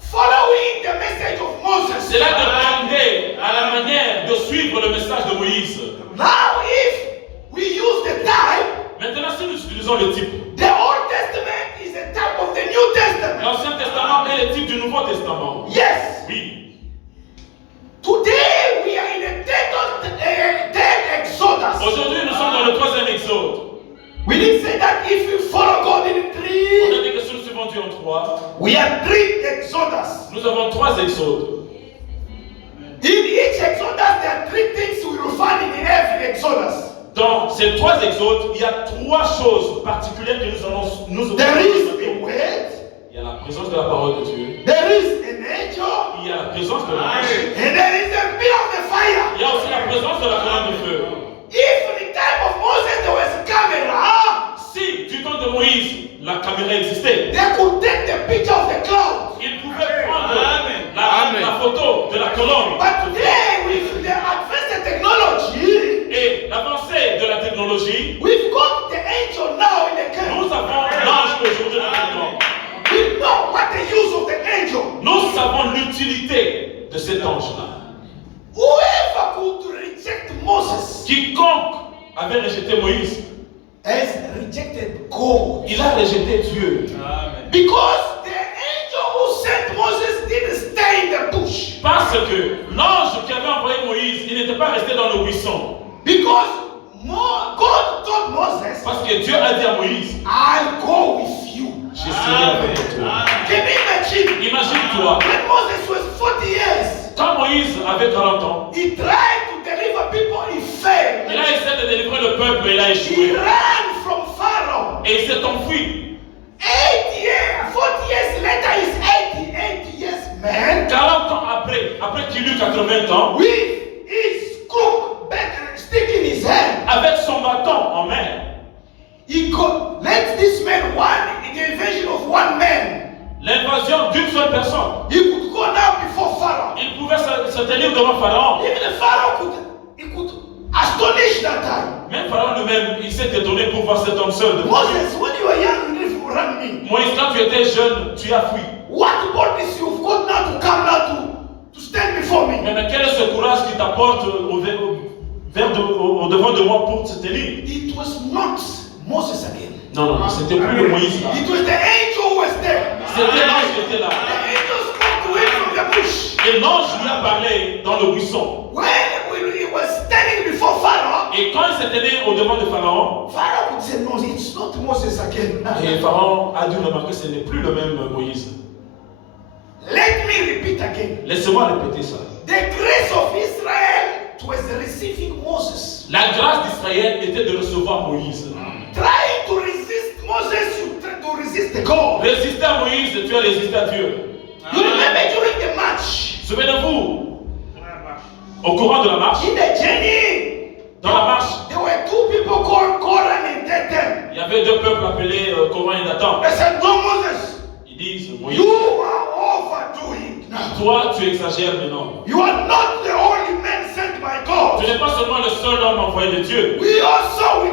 following the message of Moses. cela dépendait à la manière de suivre le message de Moïse. Now, if we use the type, Maintenant, si nous utilisons le type, the Old Testament is a type of the New Testament. l'Ancien Testament est le type du Nouveau Testament. Yes. Oui. Today we are in a third Exodus. Aujourd'hui, nous sommes dans le troisième exode. We didn't say that if we follow God in On a three, dit que si nous suivons Dieu en trois, we have three Exodus. nous avons trois exodes. In each Exodus, there are three things we will find in every Exodus. Dans ces trois exodes, il y a trois choses particulières que nous allons nous There is occuper. a word, Il y a la présence de la parole de Dieu. there is an angel, Il y a la présence de l'ange. and there is a bit of the fire. Il y a aussi la présence de la colonne de feu. If in the time of Moses there was a camera, Si, du temps de Moïse, la caméra existait, they could take the picture of the cloud. il pouvait prendre la photo de la colonne. But today, with the advanced technology, Et l'avancée de la technologie, we've got the angel now in the camp. nous avons l'ange aujourd'hui dans le monde. We know what the use of the angel. Nous savons l'utilité de cet ange-là. Whoever could reject Moses Quiconque avait rejeté Moïse, has rejected God. il a rejeté Dieu. Because the angel who sent Moses didn't stay in the bush. Parce que l'ange qui avait envoyé Moïse, il n'était pas resté dans le buisson. Because God told Moses, Parce que Dieu a dit à Moïse, I'll go with you. je serai avec toi. Can you imagine? Imagine-toi, When Moses was 40 years, quand Moïse avait 40 ans, he tried to deliver people, he failed. il a essayé de délivrer le peuple et il a He échoué. ran from Pharaoh. Et il s'est enfui. 8 years, 40 years later, he's 88 years man 40 ans après qu'il eut 80 ans, with his crook stick in his hand. avec son bâton en main, He could let this man in the invasion of one man. l'invasion d'une seule personne. He could go now before Pharaoh. Il pouvait se tenir devant Pharaon. Even the Pharaoh could astonish that time. Même Pharaon lui-même, il s'est étonné pour voir cet homme seul devant lui. Moses, when you were young, you didn't run me. Moïse, quand tu étais jeune, tu as fui. What boldness you've got now to come now to stand before me? Mais quel est ce courage qui t'apporte au devant de moi pour te tenir? It was not Moses again. Non, c'était plus le Moïse là. It was the angel who was there. C'était l'ange qui était là. The angel spoke to him from the bush. Et l'ange lui a parlé dans le buisson. When he was standing before Pharaoh, Et quand il s'est tenu au devant de Pharaon, Pharaoh could say, no, it's not Moses again. et Pharaon a dû remarquer que ce n'est plus le même Moïse. Let me repeat again. Laissez-moi répéter ça. The grace of Israel was receiving Moses. La grâce d'Israël était de recevoir Moïse. Trying to resist Moses, you try to resist the God. Résister à Moïse, tu as résisté à Dieu. You remember during the march, Souvenez-vous, au courant de la marche, in the journey, dans la marche, there were two people called Koran and Dathan. il y avait deux peuples appelés Coran et Dathan. They said, no, Moses, Ils disent, Moïse, you are overdoing it now. toi tu exagères maintenant. You are not the only man sent by God. Tu n'es pas seulement le seul homme envoyé de Dieu. We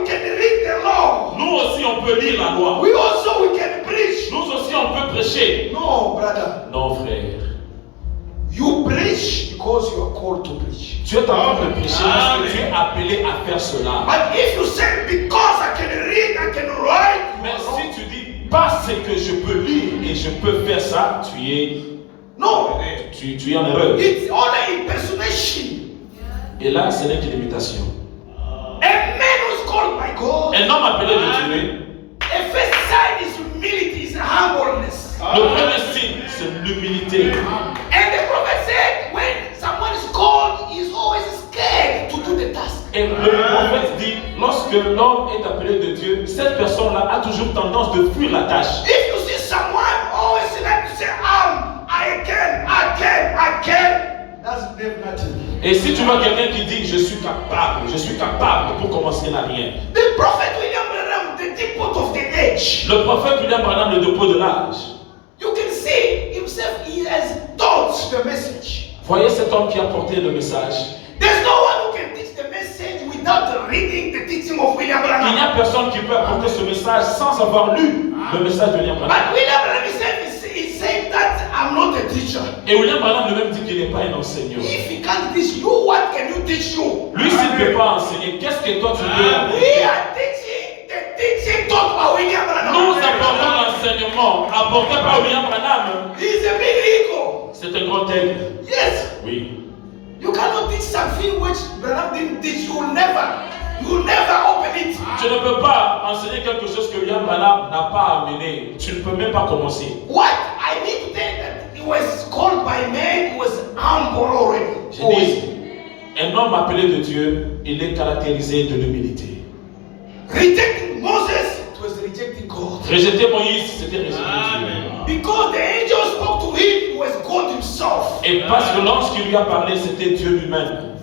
can read the law. Nous aussi on peut lire la loi. We can preach. Nous aussi on peut prêcher. No, brother. Non frère. You preach because you are called to preach. Tu es en train de prêcher parce que tu es appelé à faire cela. But if you say because I can read, I can write, Mais si tu dis parce que je peux lire et je peux faire ça, tu es en erreur. it's only impersonation. Et là, ce n'est qu'une imitation. A man who's called by God. Un homme appelé de Dieu, The first sign is humility, is humbleness. le premier signe, c'est l'humilité. And the prophet said, when someone is called, he's always scared to do the task. Et le prophète dit, lorsque l'homme est appelé de Dieu, cette personne-là a toujours tendance de fuir la tâche. If you see someone always like to say, I can, that's never nothing. Et si tu vois quelqu'un qui dit, je suis capable pour commencer n'a rien. The prophet William Branham, the deep of the age. Le prophète William Branham, le dépôt de l'âge. You can see himself, he has taught the message. Voyez cet homme qui a porté le message. There's no one who can teach the message without reading the teaching of William Il n'y Branham. a personne qui peut apporter ce message sans avoir lu le message de William Branham. But William Branham is saying that I'm not a teacher. Et William Branham lui-même dit qu'il n'est pas un enseignant. If he can't teach you, what can you teach you? Lui, s'il ne peut pas enseigner, qu'est-ce que toi tu peux We apporter? are teaching the teaching taught by William Branham. Nous apportons l'enseignement apporté par William Branham. He's a big ego. C'est un grand aigle. Yes. Oui. You cannot teach something which Branham didn't teach. You will never open it. Tu ne peux pas enseigner quelque chose que William Branham n'a pas amené. Tu ne peux même pas commencer. What I need to tell you that he was called by man, he was humble already. Je dis, un homme appelé de Dieu, il est caractérisé de l'humilité. Rejecting Moses, it was rejecting God. Rejeter Moïse, c'était rejeter Dieu. Because the angel spoke to him, it was God himself. Et parce que l'ange qui lui a parlé, c'était Dieu lui-même.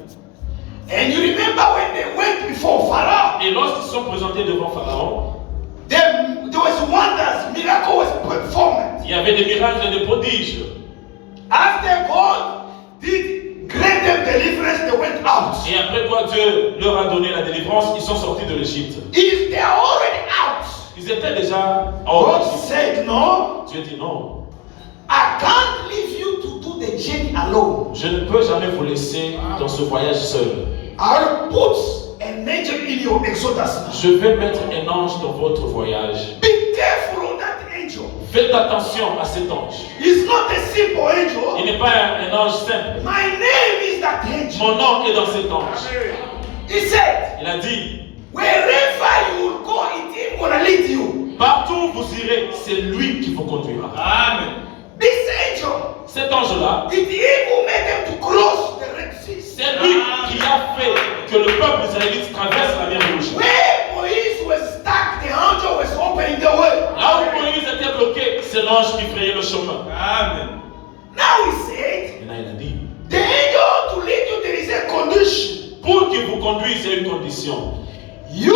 And you remember when they went before Pharaoh, Et lorsqu'ils sont présentés devant Pharaon, there was wonders, miracle was performed. il y avait des miracles et des prodiges. After God did grant them deliverance, they went out. Et après quoi Dieu leur a donné la délivrance, ils sont sortis de l'Égypte. If they are already out, Ils étaient déjà hors God d'Égypte. said no, Dieu dit non, I can't leave you to do the journey alone. je ne peux jamais vous laisser dans ce voyage seul. I'll put an angel in your exodus. Je vais mettre un ange dans votre voyage. Be careful on that angel. Faites attention à cet ange. He's not a simple Il angel. n'est pas un ange simple. My name is that angel. Mon nom est dans cet ange. He said, Il a dit, wherever you will go, it's him gonna lead you. partout où vous irez, c'est lui qui vous conduira. Amen. This angel, Cet ange-là, it's him who made them to cross the Red Sea. c'est lui qui a fait que le peuple israélite traverse la mer Rouge. Where Moïse was stuck, the angel was opening the way. Là où Moïse était bloqué, c'est l'ange qui frayait le chemin. Amen. Now he said, Maintenant, il a dit, the angel to lead you, there is a condition. pour qu'il vous conduise, il y a une condition. You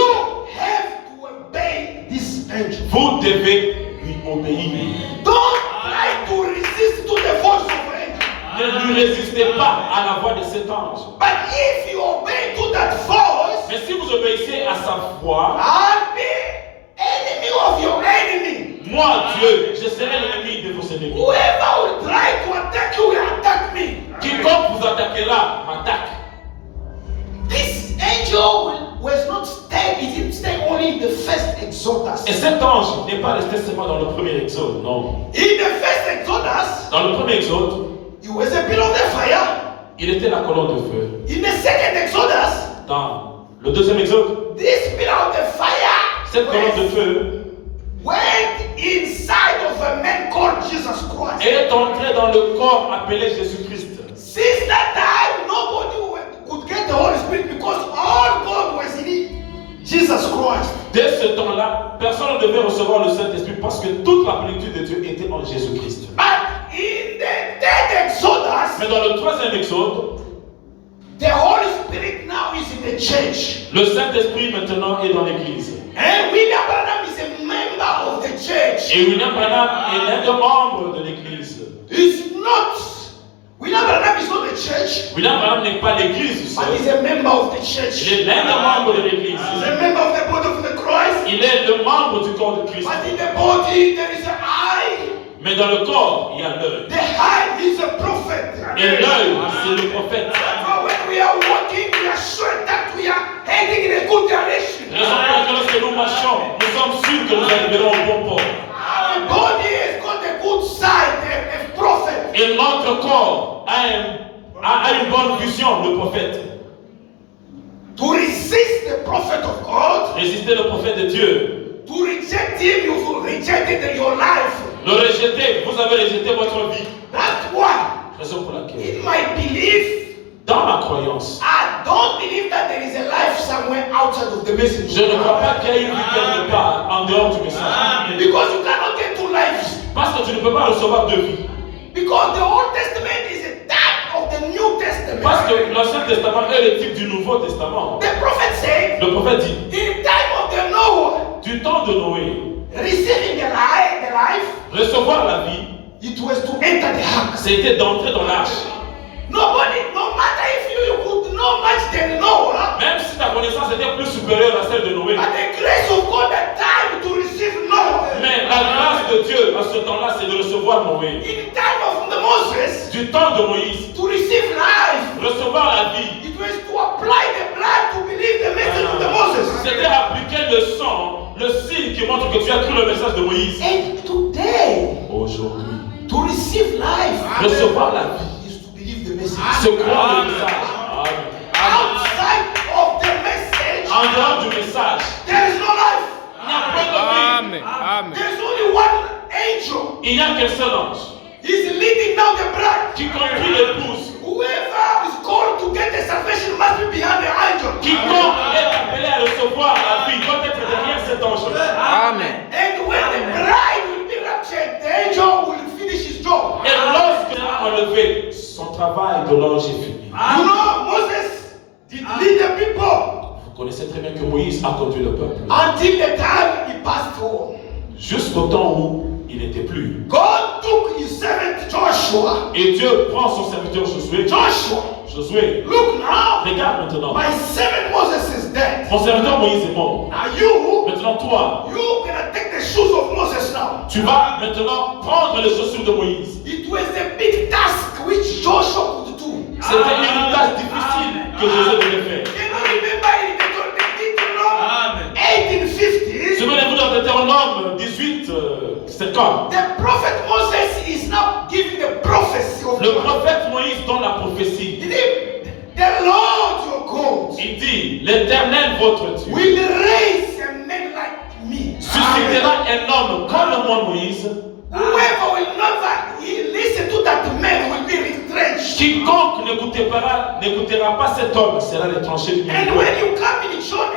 have to obey this angel. Vous devez lui obéir. Don't try to resist to the voice of angel. Ne lui résistez pas à la voix de cet ange. But if you obey to that voice, Mais si vous obéissez à sa voix, I'll be enemy of your enemy. moi, Dieu, je serai l'ennemi de vos ennemis. Whoever will try to attack you will attack me. Quiconque vous attaquera m'attaque. This angel was not stay, he didn't stay only in the first Exodus. Et cet ange n'est pas resté seulement dans le premier exode, non. In the first Exodus, Dans le premier exode, he was a pillar of the fire. il était la colonne de feu. In the second Exodus, Dans le deuxième exode, this pillar of the fire cette colonne de feu went inside of a man called Jesus Christ. est entrée dans le corps appelé Jésus-Christ. Since that time, nobody could get the Holy Spirit because all God was in Jesus Christ. Dès ce temps-là, personne ne devait recevoir le Saint-Esprit parce que toute la plénitude de Dieu était en Jésus-Christ. But in the third Exodus, Mais dans le troisième exode, the Holy Spirit now is in the church. le Saint-Esprit maintenant est dans l'église. And William Branham is a member of the church. Et William Branham est l'un des membres de l'église. William Branham is not the church, William Branham n'est pas l'église but seul. he's a member of the church. Il est l'un des membres de l'église. He's a member of the body of the Christ. Il est le membre du corps de Christ. But in the body there is an eye. Mais dans le corps, il y a l'œil. The eye is a prophet. Et l'œil, c'est le prophète. But when we are walking, we are sure that we are heading in a good direction. Raison pour laquelle lorsque nous marchons, nous sommes sûrs que nous arriverons au bon port. Our body has got a good side, a prophet. Et notre corps a une bonne vision, le prophète. To resist the prophet of God, Résister le prophète de Dieu. to reject him, you rejected your life. Le rejeter, vous avez rejeté votre vie. That's why, Raison pour laquelle, in my belief, dans ma croyance, I don't believe that there is a life somewhere outside of the message. je ne crois pas qu'il y ait une vie quelque part en dehors du message. Because you cannot get two lives. Parce que tu ne peux pas recevoir deux vies. Because the Old Testament is a type of the New Testament. Parce que l'Ancien Testament est le type du Nouveau Testament. The prophet said, Le prophète dit, in time of the Noah, du temps de Noé, it was to enter the ark. C'était d'entrer dans l'arche. Nobody, no matter if you could know much than Noah, Même si ta connaissance était plus supérieure à celle de Noé. but the grace of God had time to receive Noah. Mais la grâce de Dieu à ce temps-là, c'est de recevoir Noé. In the time of the Moses, Du temps de Moïse, to receive life, recevoir la vie, it was to apply the blood to believe the message of the Moses. c'était appliquer le sang, le signe qui montre que tu as cru le message de Moïse. And today, Aujourd'hui, to receive life recevoir la vie, is to believe the message. se croire le message. Amen. Outside of the message, En dehors du message, there is no life. il n'y a pas de vie. Amen. Amen. There is only one angel. Il n'y a qu'un seul ange He's leading now the bride. qui conduit l'épouse. Whoever is called to get the salvation must be behind the angel. Quiconque est appelé à recevoir la vie doit être derrière cet ange. Amen. And when the bride will be raptured, the angel will finish his job. Et lorsqu'il a enlevé, son travail de l'ange est fini. You know, Moses did lead the people Vous connaissez très bien que Moïse a conduit le peuple. until the time he passed on. Jusqu'au temps où il n'était plus. God took his servant Joshua. Et Dieu prend son serviteur Josué. Josué, Look now, regarde maintenant. my servant Moses is dead. Mon serviteur Moïse est mort. Now you Maintenant toi, gonna take the shoes of Moses now. tu vas maintenant prendre les chaussures de Moïse. It was a big task which Joshua could do. C'était une tâche difficile que Josué devait faire. Can you remember in Deuteronomy 1850s? Souvenez-vous dans Deutéronome 18, 50. The prophet Moses is now giving the prophecy of Le God. prophète Moïse donne la prophétie. He said, the Lord your God Il dit, l'Éternel votre Dieu will raise a man like me. suscitera un homme comme moi Moïse. Whoever will never listen to that man will be retrenched. Quiconque n'écoutera pas cet homme sera retranché du And monde. when you come in John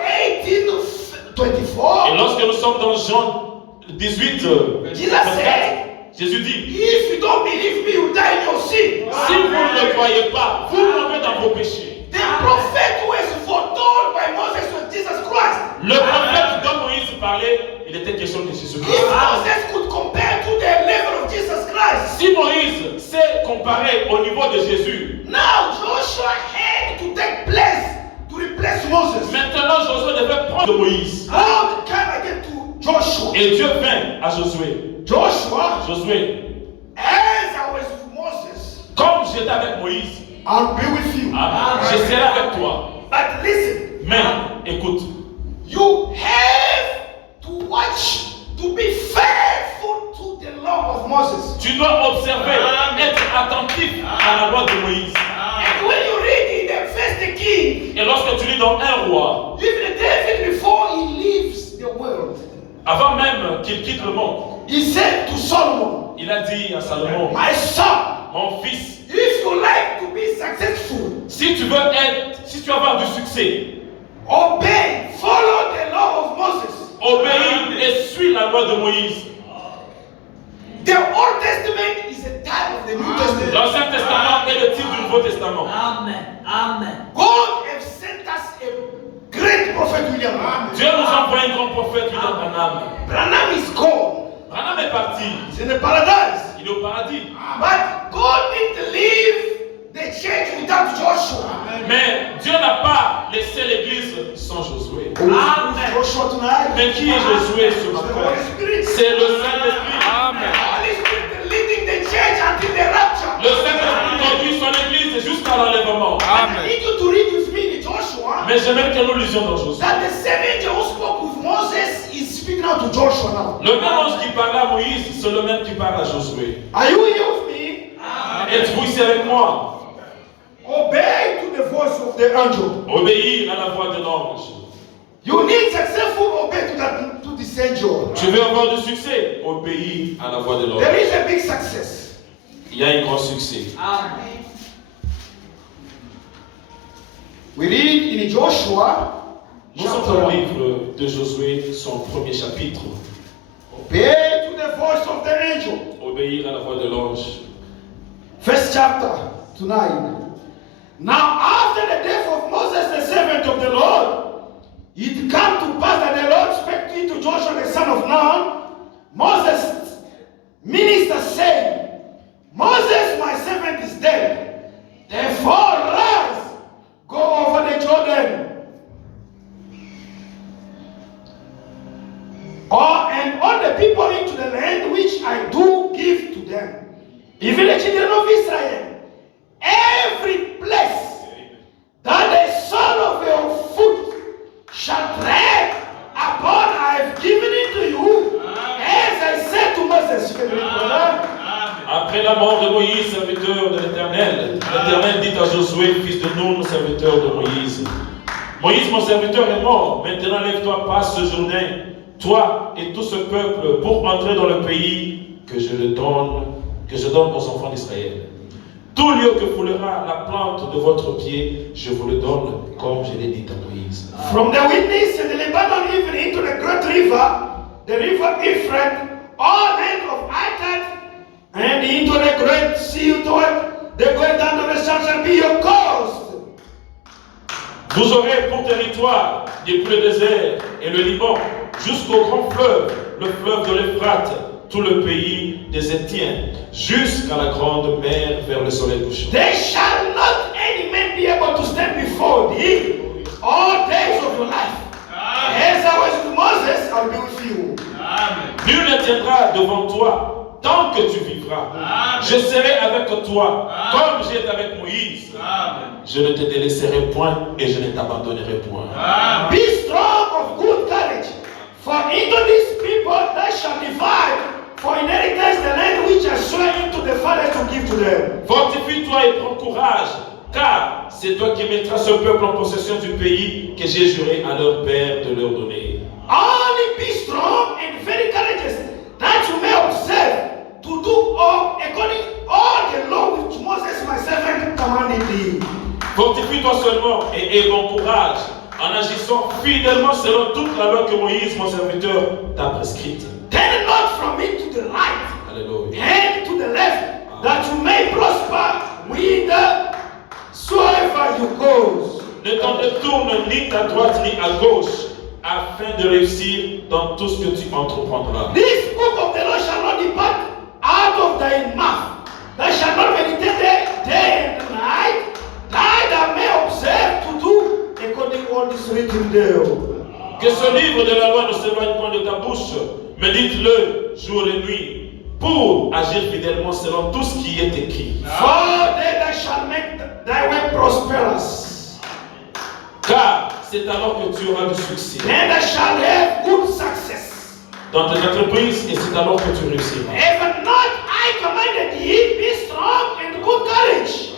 18:24, Et lorsque nous sommes dans Jean 18, Jesus 24, said, Jésus dit, if you don't believe me, you die in your sin. si vous ne le croyez pas, vous mourrez dans vos péchés. The prophet who was foretold by Moses was Jesus Christ. Le prophète dont Moïse parlait, il était question de Jésus-Christ. If Moses could compare to the level of Jesus Christ, Si Moïse s'est comparé au niveau de Jésus, now Joshua had to take place to replace Moses. maintenant Josué devait prendre Moïse. God came again to Joshua. Et Dieu vint à Josué. Joshua, Josué, as I was with Moses, comme j'étais avec Moïse, I'll be with you. je serai avec toi. But listen, Mais écoute, you have to watch, to be faithful to the law of Moses. tu dois observer, être attentif à la loi de Moïse. And when you read in the First King, Et lorsque tu lis dans un roi, even David, before he leaves the world, avant même qu'il quitte le monde, he said to Solomon, il a dit à Salomon, my son, mon fils, if you like to be successful, si tu veux avoir du succès, obey, follow the law of Moses. obéis et suis la loi de Moïse. The Old Testament is a type of the New Testament. L'Ancien Testament est le type du Nouveau Testament. Amen. Amen. God has sent us a great prophet William. Dieu nous a envoyé un grand prophète, William Branham. Branham is gone. Branham est parti, He's in the paradise. il est au paradis. But God didn't leave the church without Joshua. Mais Dieu n'a pas laissé l'église sans Josué. Who is Joshua tonight? Mais qui est Josué ce The matin? Holy Spirit. C'est le Saint-Esprit. Amen. The Holy Spirit leading the church until the rapture. Le Saint-Esprit conduit son église jusqu'à l'enlèvement. I Amen. need you to read with me in Joshua Mais j'aimerais que nous lisions dans Josué. that the same angel who spoke with Moses is speaking out to Joshua now. Le même ange qui parlait à Moïse, c'est le même qui parle à Josué. Are you here with me? Êtes-vous ici avec moi? Obey to the voice of the angel. Obéir à la voix de l'ange. You need successful obey to this angel. Tu veux avoir du succès? Obéis à la voix de l'ange. There is a big success. Il y a un grand succès. Amen. We read in Joshua Nous sommes dans le livre de Josué, son premier chapitre. obey to the voice of the angel. Obéir à la voix de l'ange. First chapter to 9. Now after the death of Moses the servant of the Lord, it came to pass that the Lord spake to Joshua the son of Nun, Moses' minister, saying, and all the people into the land which I do give to them. Even the children of Israel, every place that the sole of your foot shall tread upon, I have given it to you, as I said to Moses. Après la mort de Moïse, serviteur de l'Éternel, l'Éternel dit à Josué, fils de Nun, serviteur de Moïse, Moïse, mon serviteur, est mort. Maintenant, lève-toi, passe ce Jourdain, toi et tout ce peuple, pour entrer dans le pays que je donne aux enfants d'Israël. Tout lieu que foulera la plante de votre pied, je vous le donne, comme je l'ai dit à Moïse. From the wilderness and the Lebanon even into the great river, the river Euphrates, all land of Atad, and into the great sea toward the great land of the sun shall be your coast. Vous aurez pour territoire depuis le désert et le Liban jusqu'au grand fleuve, le fleuve de l'Euphrate, tout le pays des Étiens, jusqu'à la grande mer vers le soleil couchant. There shall not any man be able to stand before thee all days of your life. As I was with Moses, I will be with you. Nul ne tiendra devant toi tant que tu vivras. Je serai avec toi comme j'ai été avec Moïse. Je ne te délaisserai point et je ne t'abandonnerai point. Be strong of good courage, for into these people that shall divide for inheritance the land which I swear into the fathers to give to them. Fortifie-toi et prends courage, car c'est toi qui mettras ce peuple en possession du pays que j'ai juré à leur père de leur donner. Only be strong and very courageous, that you may observe to do all according all the law which Moses my servant commanded thee. Fortifie-toi seulement et aie bon courage en agissant fidèlement selon toute la loi que Moïse, mon serviteur, t'a prescrite. Turn not from it to the right, Alléluia. and to the left, that you may prosper whithersoever you go. Ne t'en détourne ni à droite ni à gauche, afin de réussir dans tout ce que tu entreprendras. This book of the law shall not depart out of thy mouth. Thou shalt not meditate day and night, thou may observe to do according to all this written there. Que ce livre de la loi ne s'éloigne point de ta bouche, médite-le jour et nuit, pour agir fidèlement selon tout ce qui est écrit. For then thou shalt make thy way prosperous. Car c'est alors que tu auras du succès Then thou shalt have good success. dans tes entreprises et c'est alors que tu réussiras. If not, I commanded thee, be strong and good courage.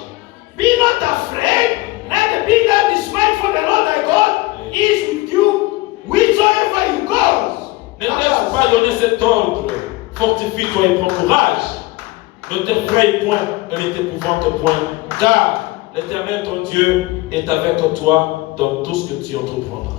Be not afraid, neither be thou dismayed, for the Lord thy God is with you, whithersoever you go. Ne t'ai-je pas donné cet ordre? Fortifie-toi et prends courage. Ne t'effraie point et ne t'épouvante point, car l'Éternel ton Dieu est avec toi dans tout ce que tu entreprendras.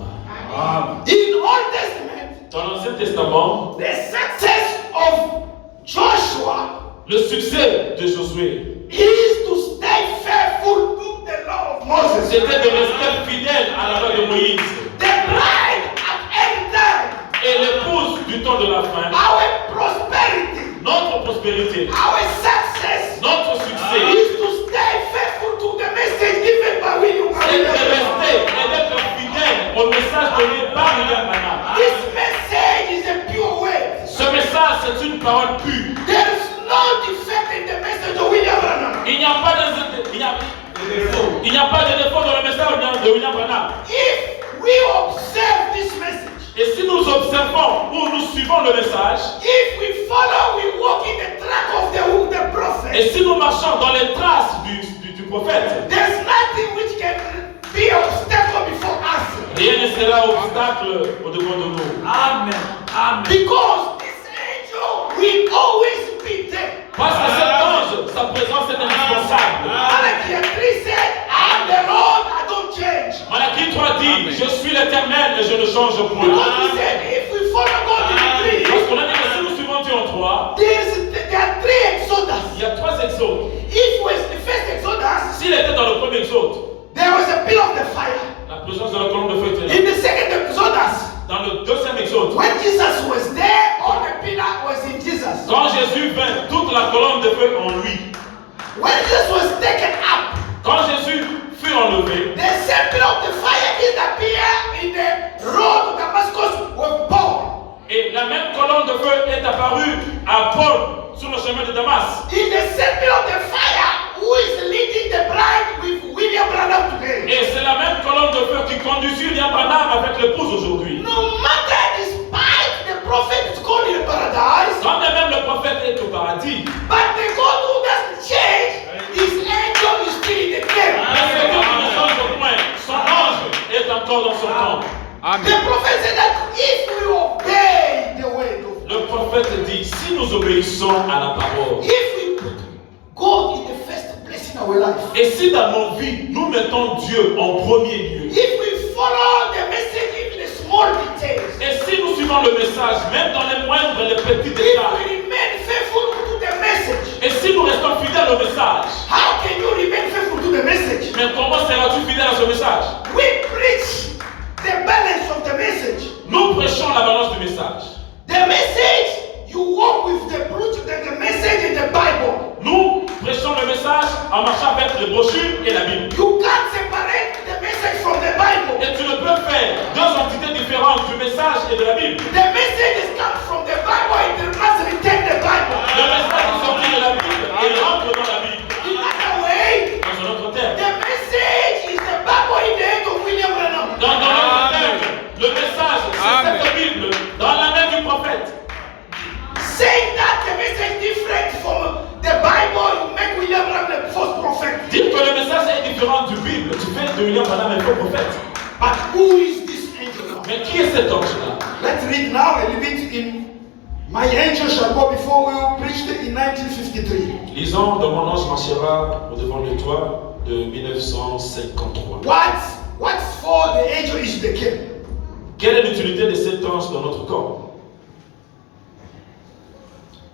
In Old Testament, Dans l'Ancien Testament, the success of Joshua le succès de Josué, is to stay faithful to the law of Moses. c'était de rester fidèle à la loi de Moïse. The bride at any time, Et l'épouse du temps de la fin, our prosperity, notre prospérité, our success notre succès, is to stay faithful to the message given by William c'est de Branham. rester et d'être fidèle au message donné par William Branham. This message is a pure word. Ce message, c'est une parole pure. There is no defect in the message of William Branham. Il n'y a pas de défaut dans le message de William Branham. If we observe this message, Et si nous observons ou nous suivons le message, if we follow, we walk in the track of the prophet, et si nous marchons dans les traces du prophète, there's nothing which can be an obstacle before us. rien ne sera obstacle au-devant de nous. Amen. Amen. Because this angel will always be there. Parce que cet ange, sa présence est indispensable. Malachi 3 said, I'm the Lord, I don't change. Malachie 3 dit, je suis l'Éternel et je ne change point. Because he said, if we follow God in Parce 3, qu'on a dit que si nous suivons Dieu en 3, there are 3 exodus. il y a 3 exodes. If was the first exodus, S'il était dans le premier exode, there was a pillar of the fire. la présence de la colonne de feu était là. In the second exodus, Dans le deuxième exode, when Jesus was there, all the pillar was in Jesus. quand Jésus vint, toute la colonne de feu en lui. When Jesus was taken up, Quand Jésus fut enlevé, the same pillar of the fire disappeared in the road to Damascus with Paul. et la même colonne The prophet said that if we obey the word of Le prophète dit, si nous obéissons à la parole, if we put God in the first place in our life, et si dans nos vies, nous mettons Dieu en premier lieu, if we follow the message in the small details, et si nous suivons le message, même dans les moindres et les petits if détails, we remain faithful to the message, et si nous restons fidèles au message, how can you remain faithful to the message? mais comment seras-tu fidèle à ce message? We preach the balance of the message. Nous prêchons la balance du message. The message, you walk with the truth, the message in the Bible. Nous prêchons le message en marchant avec les brochures et la Bible. You can't separate the message from the Bible. Et tu ne peux faire deux entités différentes du message et de la Bible. The message is come from the Bible, it must retain the Bible. Le message est sorti de la Bible et rentre dans la Bible. In other way, Dans un autre terme. the message is the Bible in the hand of William Branham. Dans un autre terme, le message, c'est cette Bible dans la main du prophète. Saying that the message is different from the Bible, you make William Branham the false prophet. Dire que le message est différent du Bible, tu fais de William Branham un faux prophète. But who is this angel now? Mais qui est cet ange-là? Let's read now a little bit in My Angel Shall Go Before We preached in 1953. Lisons dans Mon ange marchera au-devant de toi de 1953. What's for the angel is the king. Quelle est l'utilité de cet ange dans notre corps?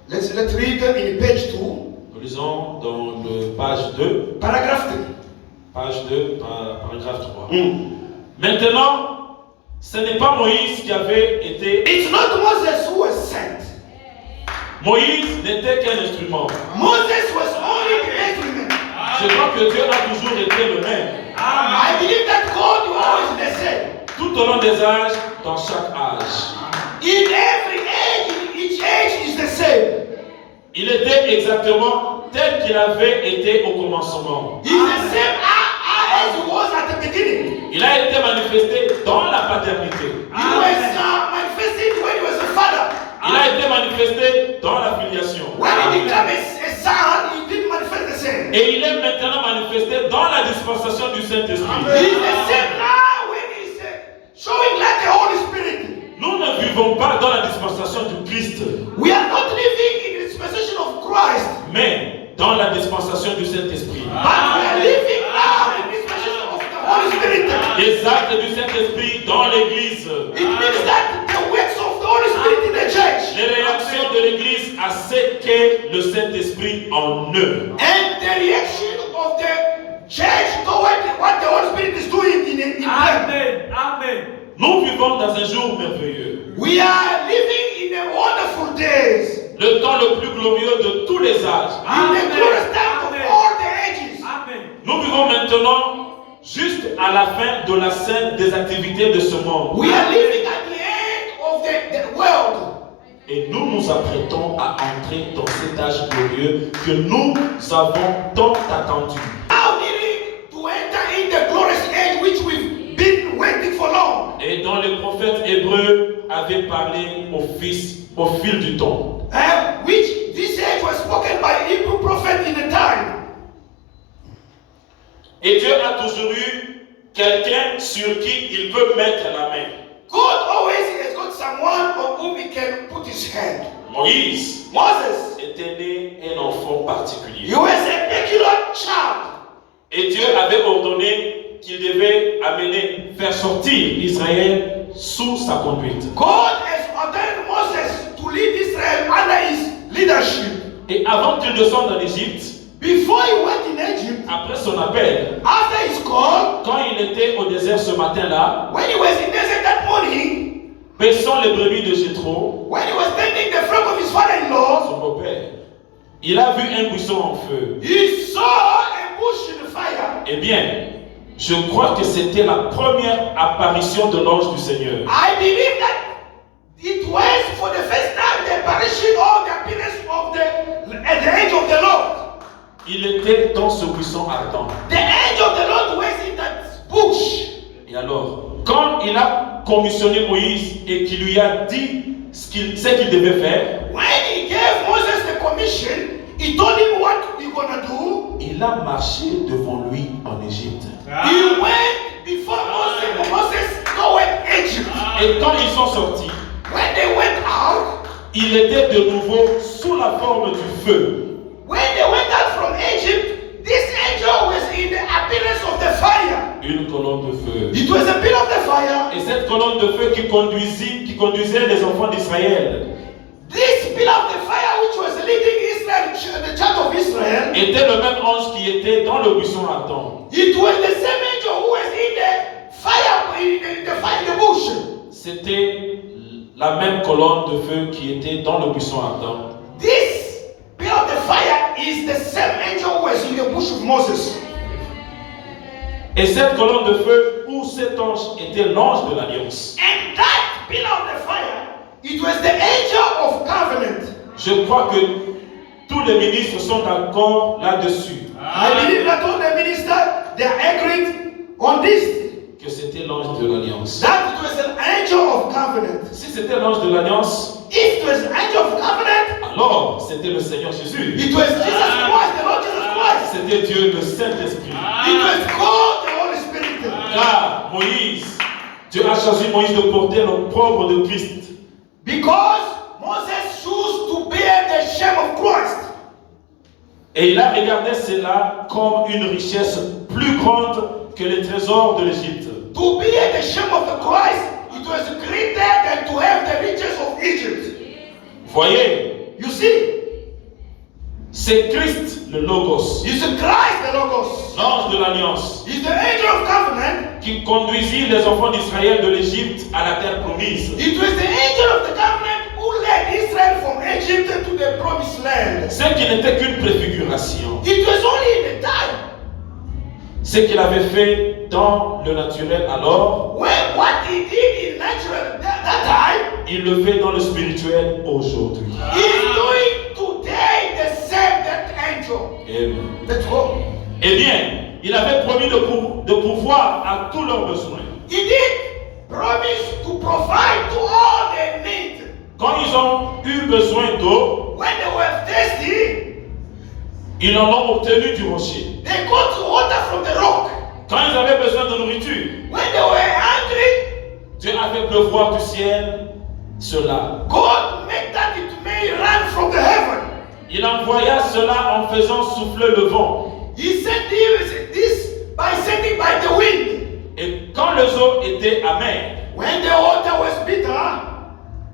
Let's read in page 2. Nous lisons dans le page 2, Paragraph 3. page 2, paragraphe 3. Maintenant, ce n'est pas Moïse qui avait été... It's not Moses who was sent. Moïse n'était qu'un instrument. Moses was only the instrument. Je crois que Dieu a toujours été le même. I believe that God was always the same. Tout au long des âges, dans chaque âge. In every age, in each age is the same. Il était exactement tel qu'il avait été au commencement. He's the same as he was at the beginning. Il a été manifesté dans la paternité. He was manifested when he was a father. Il a été manifesté dans la filiation. When he became a son, he didn't manifest the same. Et il est maintenant manifesté dans la dispensation du Saint-Esprit. He's the same now when he's showing like the Holy Spirit. Nous ne vivons pas dans la dispensation du Christ, We are not living in the dispensation of Christ, mais dans la dispensation du Saint-Esprit. but we are living now in the dispensation of the Holy Spirit. Les actes du Saint-Esprit dans l'Église. It means that the works of the Holy Spirit in the church Les réactions de l'Église à ce qu'est le Saint-Esprit en eux. and the reaction of the church toward what the Holy Spirit is doing in them. Amen. Amen. Nous vivons dans un jour merveilleux. We are living in a wonderful days. Le temps le plus glorieux de tous les âges. In the glorious time of all the ages. Amen. Nous vivons maintenant juste à la fin de la scène des activités de ce monde. We are living at the end of the world. Et nous nous apprêtons à entrer dans cet âge glorieux que nous avons tant attendu. Now needing to enter in the glorious age which we've been waiting for long. Et dont les prophètes hébreux avaient parlé au fil du temps. Which this age was spoken by Hebrew prophet in the time. Et Dieu a toujours eu quelqu'un sur qui il peut mettre la main. God always has got someone on whom he can put his hand. Moïse Moses, était né un enfant particulier. he was a peculiar child. Et Dieu avait ordonné qu'il devait faire sortir Israël sous sa conduite. God has ordained Moses to lead Israel under his leadership. Et avant qu'il descende en Égypte, Before he went in Egypt, après son appel, after his call, quand il était au désert ce matin-là, when he was in desert that morning, paissant les brebis de Jéthro, when he was tending the flock of his father-in-law, son beau-père, il a vu un buisson en feu. he saw a bush in fire. Eh bien, je crois que c'était la première apparition de l'ange du Seigneur. I believe that it was for the first time the apparition or the appearance of the angel of the Lord. Il était dans ce buisson ardent. The angel of the Lord was in that bush. Et alors, quand il a commissionné Moïse et qu'il lui a dit ce qu'il devait faire, When he gave Moses the commission, he told him what he's gonna do. il a marché devant lui en Égypte. He went before Moses toward Egypt. Et quand ils sont sortis, when they went out, il était de nouveau sous la forme du feu. when they went out from Egypt, this angel was in the appearance of the fire. Une colonne de feu. It was a pillar of the fire. Et cette colonne de feu qui conduisait les enfants d'Israël This pillar of the fire which was leading Israel, the child of Israel, était le même ange qui était dans le buisson ardent. it was the same angel who was in the fire, in the bush. C'était la même colonne de feu qui était dans le buisson ardent. This pillar of the fire is the same angel who was in the bush of Moses. Et cette colonne de feu où cet ange était l'ange de l'alliance. And that pillar of the fire, it was the angel of covenant. Je crois que tous les ministres sont d'accord là-dessus. I believe that all the ministers, they are agreed on this. Que c'était l'ange de l'alliance. That it was an angel of covenant. Si c'était l'ange de l'alliance, If it was an angel of covenant, alors c'était le Seigneur Jésus. it was Jesus Christ, the Lord Jesus Christ. C'était Dieu, le Saint-Esprit. It was God, the Holy Spirit. Car Moïse, Dieu a choisi Moïse de porter l'opprobre de Christ. Because Moses chose to bear the shame of Christ. Et il a regardé cela comme une richesse plus grande que les trésors de l'Égypte. To bear the shame of the Christ, it was greater than to have the riches of Egypt. Voyez, You see, c'est Christ, le Logos, it's Christ, the Logos. l'ange de l'alliance, He's the angel of covenant. qui conduisit les enfants d'Israël de l'Égypte à la terre promise. It was the angel of the covenant who led Israel from Egypt to the promised land. Ce qui n'était qu'une préfiguration. It was only in the time Ce qu'il avait fait dans le naturel alors, when what he did in natural that time, il le fait dans le spirituel aujourd'hui. he's doing today the same that angel. Amen. Let's go. Eh bien, il avait promis de pourvoir à tous leurs besoins. He did promise to provide to all their needs. Quand ils ont eu besoin d'eau, When they were thirsty, ils en ont obtenu du rocher. they got water from the rock. Quand ils avaient besoin de nourriture, When they were hungry, Dieu a fait pleuvoir du ciel cela. God made that it may run from the heaven. Il envoya cela en faisant souffler le vent. He sent this by sending by the wind. Et quand les eaux étaient amères, When the water was bitter,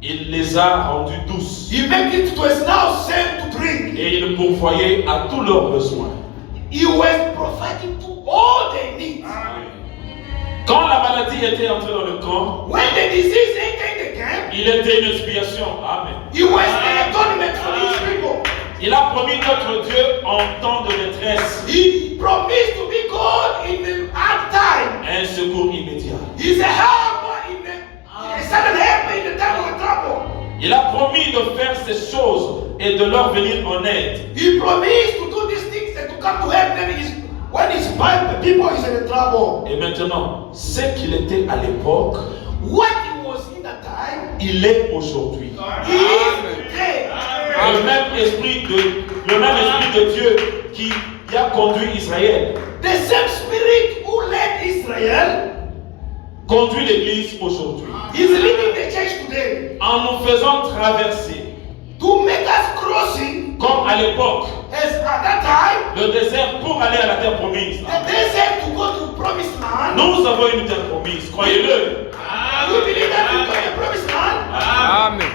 il les a rendues douces. he made it was now safe to drink. Et il pourvoyait à tous leurs besoins. He was providing to all their needs. Quand la maladie était entrée dans le camp, When the disease entered the camp, il était une expiation. Amen. he was an atonement for these people. Il a promis notre Dieu en temps de détresse He promised to be God in the hard time. un secours immédiat. He's a helper in a sudden help in the time of trouble. Il a promis de faire ces choses et de leur venir en aide. He promised to do these things and to come to help them when his people is in trouble. Et maintenant, ce qu'il était à l'époque, What he was in that time, il est aujourd'hui. he is today. Le même esprit de Dieu qui a conduit Israël The same spirit who led Israel conduit l'Église aujourd'hui. is leading the church today En nous faisant traverser, to make us crossing comme à l'époque, as at that time le désert pour aller à la terre promise. the desert to go to promised land. Nous avons une terre promise, croyez-le. You believe that we got the promised land? Amen.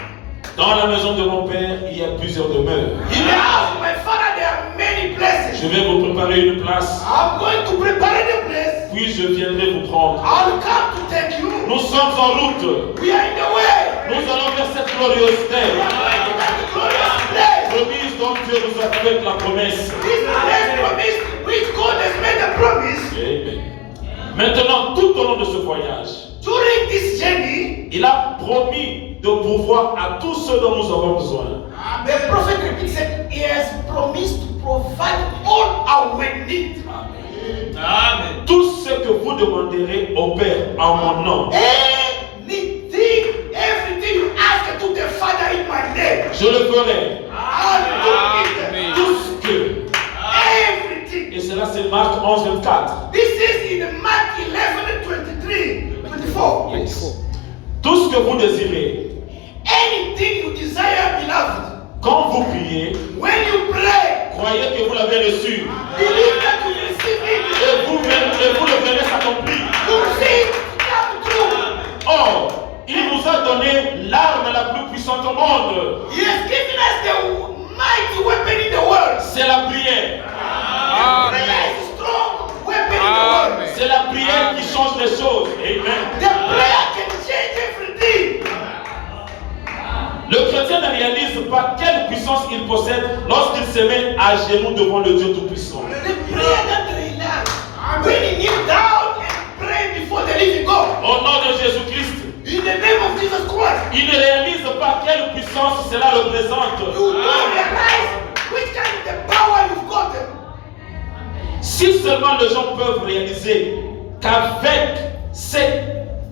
Dans la maison de mon père, il y a plusieurs demeures. In the house of my father there are many places. Je vais vous préparer une place, I'm going to prepare the place. puis je viendrai vous prendre. I'll come to take you. Nous sommes en route. We are in the way. Nous allons vers cette glorieuse We are terre. going to that glorious place. Promise dont Dieu nous a fait la promesse. This place promised which God has made a promise. Amen. Maintenant, tout au long de ce voyage, During this journey, il a promis de pourvoir à tous ceux dont nous avons besoin. the prophet repeats that he has promised to provide all our needs. Amen. Tout ce que vous demanderez au Père en mon nom, Anything, everything you ask to the Father in my name, je le ferai. I'll do it. Amen. Tout ce que. Everything. Et cela, c'est Marc 11, 24. This is in Mark 11, 23, 24. Tout ce ce que vous désirez. Anything you desire, beloved, Quand vous priez, when you pray, croyez que vous l'avez reçu. believe that you receive it. Et vous le verrez s'accomplir. You see it come true. Or, il nous a donné l'arme la plus puissante au monde. He has given us the mighty weapon in the world. C'est la prière. Prayer is a strong weapon in the world. C'est la prière qui change les choses. Amen. The prayer can change everything. Le chrétien ne réalise pas quelle puissance il possède lorsqu'il se met à genoux devant le Dieu Tout-Puissant. The prayer that realize when you kneel down and pray before the living God. Au nom de Jésus-Christ, In the name of Jesus Christ. il ne réalise pas quelle puissance cela représente. You don't realize which kind of the power you've gotten. Si seulement les gens peuvent réaliser qu'avec ce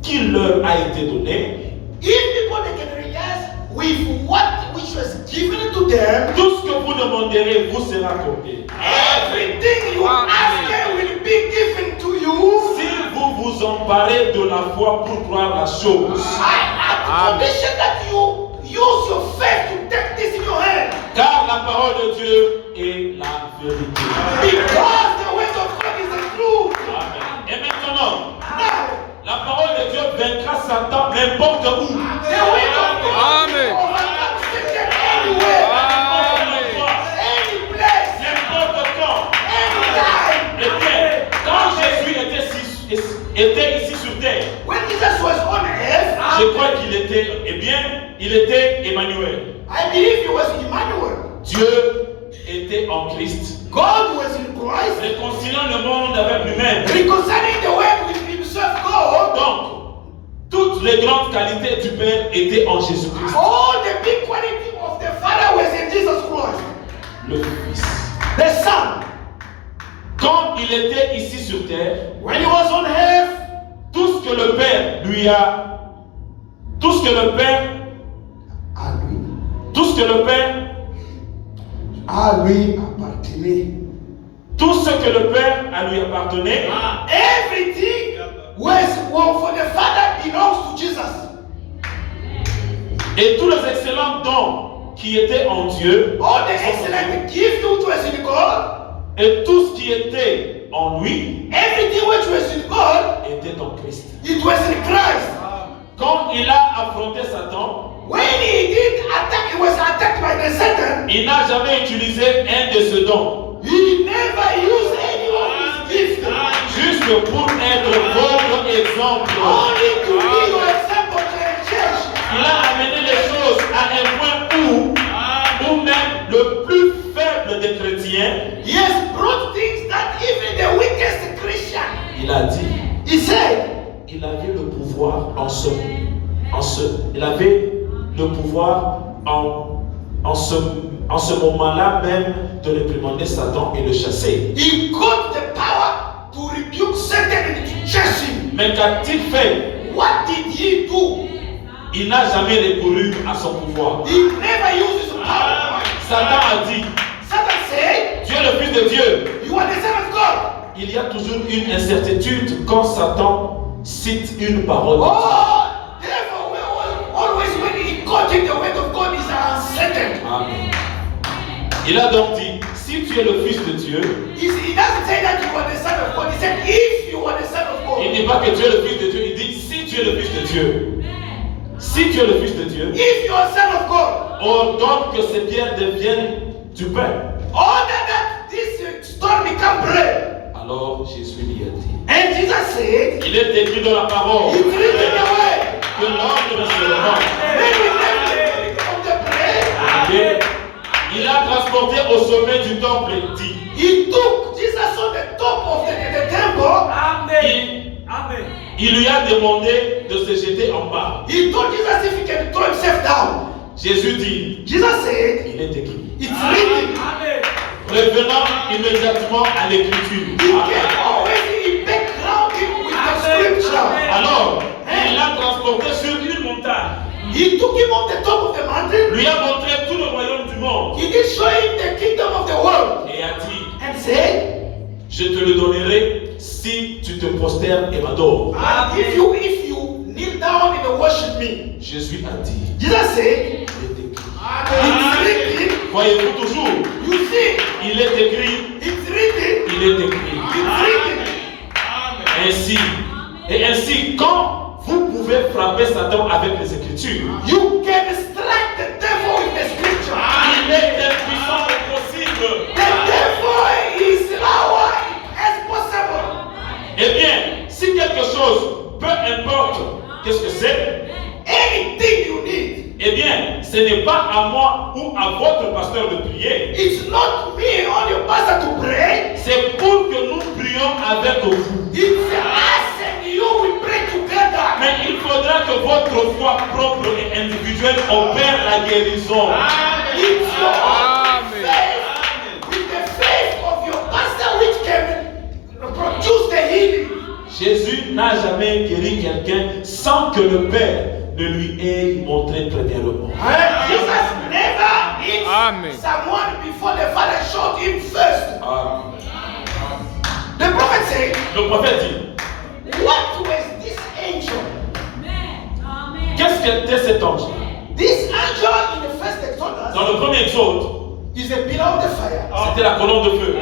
qui leur a été donné, If people they can realize with what which was given to them, tout ce que vous demanderez vous sera accordé. everything you ask will be given to you. Si vous vous emparez de la foi pour croire la chose, At the condition that you use your faith to take this in your hand. car la parole de Dieu est la vérité. Because the word of God is the truth. Amen. Et maintenant, Now, la parole de Dieu vaincra Satan n'importe où. the word of God Amen. overcomes Satan anywhere, any place, N'importe quand. anytime. Eh bien, quand Jésus était ici sur terre, When Jesus was on earth, je crois qu'il était, eh bien, il était Emmanuel. I believe he was Emmanuel. Dieu était en Christ, God was in Christ, réconciliant le monde avec lui-même. reconciling the world with himself, God. Donc, toutes les grandes qualités du Père étaient en Jésus-Christ. All the big quality of the Father was in Jesus Christ. Le Fils. The Son, Quand il était ici sur terre, when he was on earth, tout ce que le Père lui a, tout ce que le Père, tout ce que le Père, à lui appartenait. tout ce que le Père à lui appartenait, Everything was for the Father belongs to Jesus. et tous les excellents dons qui étaient en Dieu, All the excellent gift which was in God, et tout ce qui était en lui, everything which was in God, était en Christ. it was in Christ. Quand il a affronté Satan, When he did attack, he was attacked by the Satan. il n'a jamais utilisé un de ses dons, He never used any of his gifts. juste pour être votre exemple. Only to be your example to the church. Il a amené les choses à un point où même le plus faible des chrétiens, He has brought things that even the weakest Christian, il a dit, he said, il avait le pouvoir il avait le pouvoir en ce moment-là même de réprimander Satan et le chasser. he got the power to rebuke Satan and to chase him. Mais qu'a-t-il fait? What did he do? Il n'a jamais recouru à son pouvoir. He never used his power. Satan a dit, Satan said, tu es le Fils de Dieu. you are the Son of God. Il y a toujours une incertitude quand Satan cite une parole. Oh, therefore, always when he quoted the word of God, is uncertain. Amen. Il a donc dit, si tu es le Fils de Dieu, He doesn't say that you are the Son of God. He said, if you are the Son of il God. ne dit pas que tu es le Fils de Dieu, il dit, si tu es le Fils de Dieu. Si tu es le Fils de Dieu, If you are Son of God, ordonne que ces pierres deviennent du pain. order that this stone become bread. Alors Jésus lui a dit, And Jesus said, il est écrit dans la parole it's written away. que l'homme ne se levant. When we left of the bread, Il a transporté au sommet du temple et dit, he took Jesus on the top of the temple. il lui a demandé de se jeter en bas. He told Jesus if he can throw himself down. Jésus dit, Jesus said, il est écrit. it's written. Revenant immédiatement à l'écriture. He came always in background with the scripture. Alors, il l'a transporté sur une montagne. He took him on the top of the mountain. Lui a montré tout le royaume du monde. He did show him the kingdom of the world. Et a dit, And said, je te le donnerai si tu te prosternes et m'adores. if you kneel down down and worship me. Jésus a dit, Jesus said, il est écrit. it's written. Voyez-vous toujours, You see, il est écrit, it's written. il est écrit. It's written. Ainsi, et ainsi, quand vous pouvez frapper Satan avec les Écritures, You can strike the devil with the scripture. il est impuissant au possible. The devil is power as possible. Eh bien, si quelque chose, peu importe qu'est-ce que c'est, Anything you need. eh bien, ce n'est pas à moi ou à votre pasteur de prier. It's not me or your pastor to pray. C'est pour que nous prions avec vous. It's us and you we pray together. Mais il faudra que votre foi propre et individuelle opère la guérison. It's your own Amen. faith with the faith of your pastor which can produce the healing. Jésus n'a jamais guéri quelqu'un sans que le Père ne lui ait montré premièrement. Jesus never healed Amen. someone before the Father showed him first. Ah. The prophet said, Le prophète dit, what was this angel? qu'est-ce qu'était cet ange? This angel in the first Exodus Dans le premier Exode, is a pillar of the fire. c'était la colonne de feu.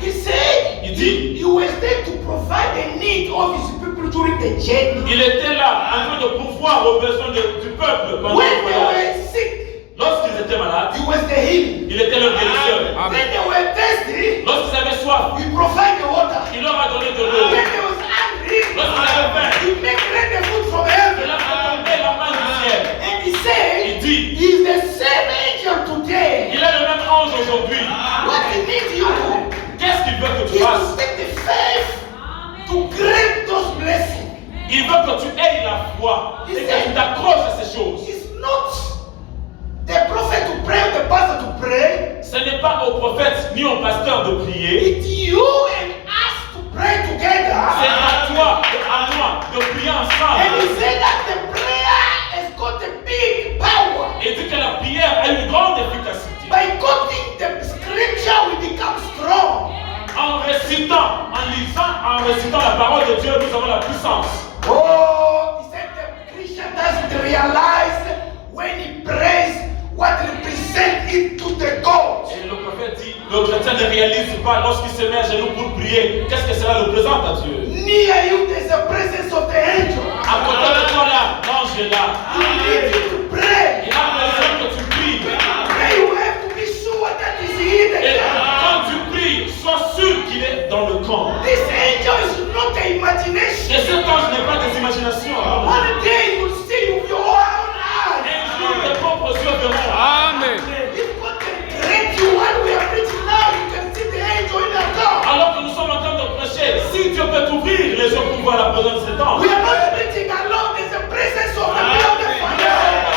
He said Il dit, he was there to provide the need of his people during the journey. il était là en train de pourvoir aux besoins du peuple pendant When le they voyage. were sick, Lorsqu'ils étaient malades, he was the healing. il était leur guérisseur. Amen. When they were thirsty, Lorsqu'ils avaient soif, he provided the water. il leur a donné de When l'eau. they was hungry, Lorsqu'ils avaient faim, he made rain the food from il heaven. a fait tomber la main du ciel. And he Il said, dit, he's the same angel today. il est le même ange aujourd'hui. What he needs you Qu'est-ce qu'il veut que tu is to fasses? take the faith to grant those blessings. Il veut que tu aies la foi et que tu t'accroches à ces choses. It's not the prophet to pray or the pastor to pray. Ce n'est pas au prophète ni au pasteur de prier. It's you and us to pray C'est together. à toi et à moi de prier And he ensemble. said that the prayer has got a big power. Et dit que la prière a une grande efficacité. By quoting the scripture, we become strong. En récitant la parole de Dieu, nous avons la puissance. Oh, he said the Christian doesn't realize when he prays what represents it to the God. Et le prophète dit, le chrétien ne réalise pas lorsqu'il se met à genoux pour prier, qu'est-ce que cela représente à Dieu. Near you, there's a presence of the angel. À côté de toi là, l'ange est là. He needs you to pray. Il a besoin que tu pries. Pray, you have to be sure that he's in Et the quand tu pries, sois sûr qu'il est dans le camp. This angel is not an Et imagination. cet ange n'est pas des imaginations. One day you will see with your own Un eyes. jour, tes propres yeux verront. Amen. If God can grant you while we are preaching now, you can see the angel in the car. Alors que nous sommes en train de prêcher, si Dieu peut t'ouvrir les yeux pour voir la présence de cet ange. We are not preaching alone. There's a presence of the Lord of the Father.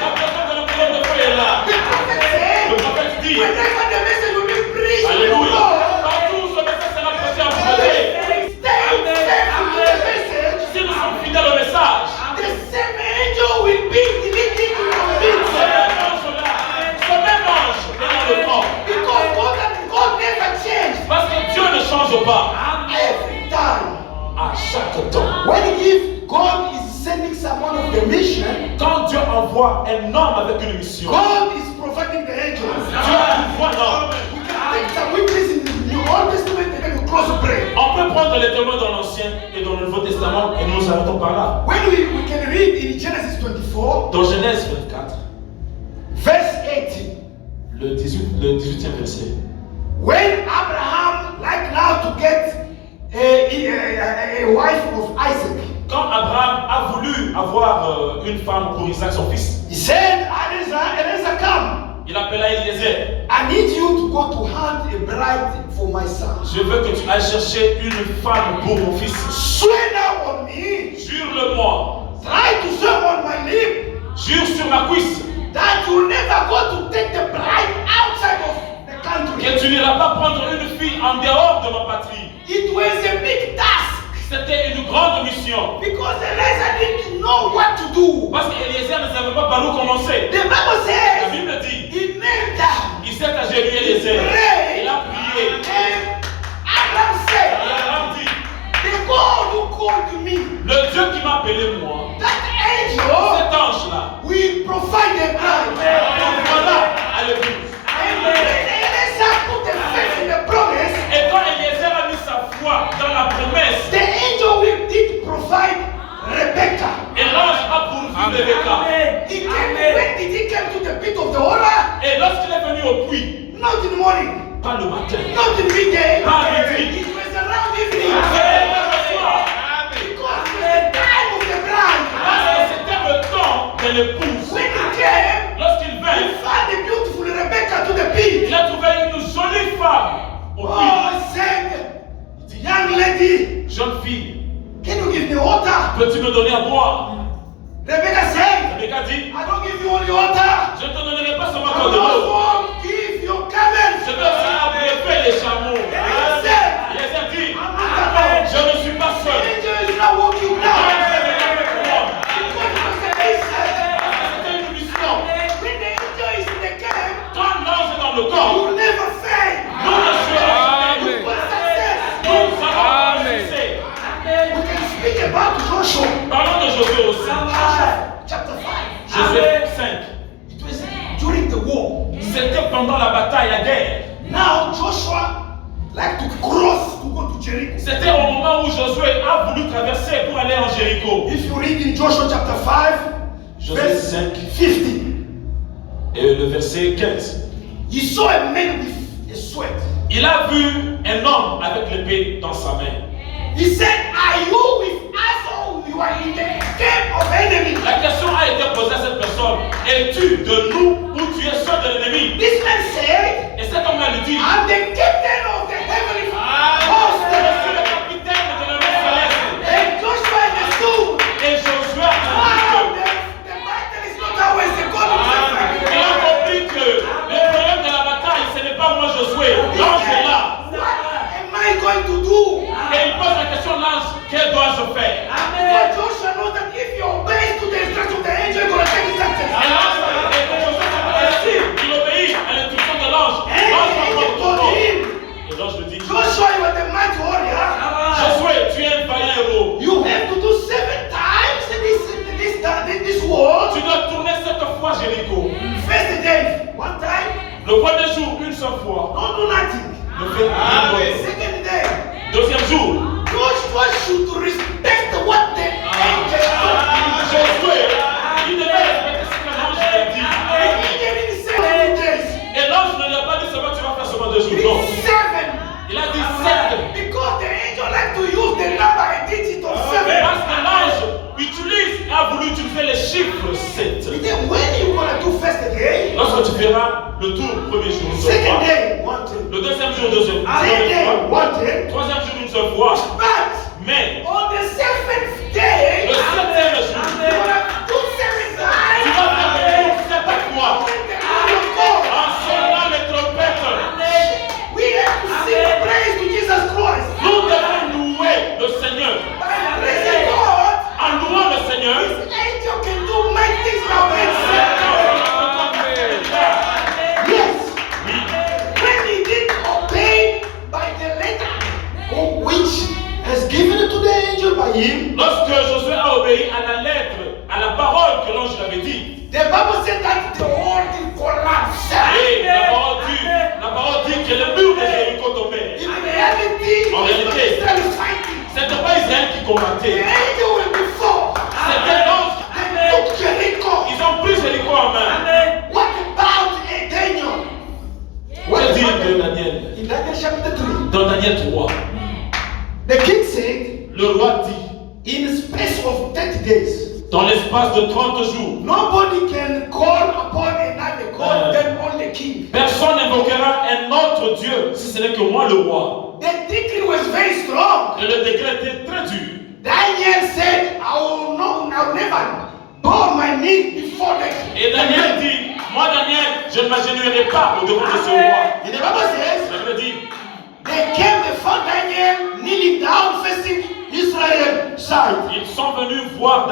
La présence de la colonne de feu est là. The prophet said, Le prophète dit, whenever the message will be preached, Alléluia. Lord, Partout ce message sera prêché à vous côté. stay faithful to the message. Si nous sommes fidèles au message, The same angel will be leading in your ce midst. même ange-là, ce même ange est dans le camp. Because God never changes. Parce que Dieu ne change pas. Every time. À chaque temps. When if God is sending someone on the mission, Quand Dieu envoie un homme avec une mission, God is providing the angels. Dieu envoie l'homme. We can take some witness in the New Old Testament and then we close the prayer. On peut prendre les témoins dans l'Ancien et dans le Nouveau Testament et nous nous arrêtons par là. When we can read in Genesis 24, Dans Genèse 24, verse 18, le 18e verset. when Abraham like now to get a wife of Isaac, Quand Abraham a voulu avoir une femme pour Isaac, son fils, he said, Eliezer, come. il appela Eliezer. I need you to go to hunt a bride for my son. Je veux que tu ailles chercher une femme pour mon fils. Swear now on me. Jure-le-moi. Try to swear on my lip Jure sur ma cuisse that you never go to take the bride outside of the country. que tu n'iras pas prendre une fille en dehors de ma patrie. It was a big task C'était une grande mission. because Eliezer didn't know what to do. Parce qu'Eliezer ne savait pas par où commencer. The Bible La says Bible dit, he knelt down. il s'est agenouillé Eliezer. Il a prié. And Abraham Et said, Abraham dit, the God who called me, le Dieu qui m'a appelé moi, that He came, when did he come to the pit of the water? Et lorsqu'il est venu au puits, Not in the morning, pas le matin, not in midday. pas à midi, It was around evening. mais le soir, Because it was the time of the bride. parce que c'était le temps de l'épouse. When he came, Lorsqu'il he vint, found the beautiful Rebecca to the pit. il a trouvé une jolie femme au Oh, puits. he said, young lady, Jeune fille, can you give me water? peux-tu me donner à boire? Rebecca said, Rebecca dit, I don't give you only water. je ne te donnerai pas seulement I de l'eau. also give your camels. Je vais aussi abreuver les chameaux. Rebecca said, Il les a dit, I'm not alone. je ne suis pas The seul. angel is not walking Dieu down. est avec moi. Because it was a mission. C'était une mission. When the angel is in the camp, Quand l'ange est dans le corps, you will never fail. nous ne serons Amen. You will success. nous allons Amen. succès. We can speak about Joshua. Parlons de Josué aussi. Chapter 5. Josué 5. It was during the war. C'était pendant la bataille, la guerre. Now Joshua like to cross to go to Jericho. C'était au moment où Josué a voulu traverser pour aller en Jéricho. If you read in Joshua chapter 5, Josué verse 5 50, et le verset 15. he saw a man with a sword. Il a vu un homme avec l'épée dans sa main. He said, are you with us or you are in the camp of enemy? La question a été posée à cette personne. Es-tu de nous ou tu es seul de l'ennemi? This man said, Et cet homme-là lui dit, I'm the captain of the heavenly je host. suis le capitaine de l'armée céleste. And Joshua understood. Et Josué a Wow, compris the battle is not always the God of il a compris que le problème de la bataille, ce n'est pas moi Josué. L'ange est là. What am I going to do? Et il pose la question à l'ange, que dois-je faire? But Joshua knows that if you obey to the instruction of the angel, you're going to take success. Et l'ange, et Josué savait que s'il obéit à l'instruction de l'ange, And l'ange the va angel prendre ton told nom. him, Et l'ange lui dit, Joshua, you are the mighty warrior. Josué, tu es un vaillant héros. You have to do 7 times this war. Tu dois tourner 7 fois Jéricho. First day, 1 time, Le premier jour, une seule fois. don't do nothing. Ne fais rien d'autre. Second day, Deuxième jour, Joshua should respect what the angel told Josué, il devait respecter ce que l'ange lui a dit. him. The angel didn't say 7 days. Et l'ange ne lui a pas dit seulement tu vas faire seulement 2 jours. Non. It's 7. Il a dit 7. Because the angel like to use the number and digit of 7. Parce que l'ange a voulu utiliser les chiffres 7. Then when you gonna do first day, Lorsque tu feras le tour, premier jour, une seule second fois. day, 1 thing. Le deuxième jour, deuxième Third day, fois. 1 thing. Troisième jour, une seule fois. But Mais on the 7th day, le septième jour, you gonna do 7 tu times. vas faire le tour 7 fois. With the hand of God. En sonnant les trompettes. We have to sing praise to Jesus Christ. Nous devons louer le Seigneur. By praising God, En louant le Seigneur, His angel can do mighty things now. Yes. When he did obey by the letter of which has given it to the angel by him, lorsque Josué a obéi à la lettre, à la parole que l'ange lui avait dit, the Bible said that the whole thing collapsed. et la parole dit que le mur de Jéricho tombait. In reality, En it was not réalité, Israel fighting. c'était pas Israël qui The combattait, angel went before. c'était l'ange. They took Jericho. Ils ont pris Jéricho en main. What about Daniel? Que dit de Daniel? In Daniel chapter 3, Dans Daniel 3, the king said, le roi dit, in the space of 30 days, dans l'espace de 30 jours, nobody can call upon another God than only the king. personne n'invoquera un autre Dieu si ce n'est que moi le roi. The decree was very strong. Et le décret était très dur. Daniel said, I'll never bow my knee before the Et Daniel dit, moi Daniel, je ne m'agenouillerai pas au devant de ce roi. And the Bible says, La Bible dit, they came before Daniel, kneeling down, facing Israel side. ils sont venus voir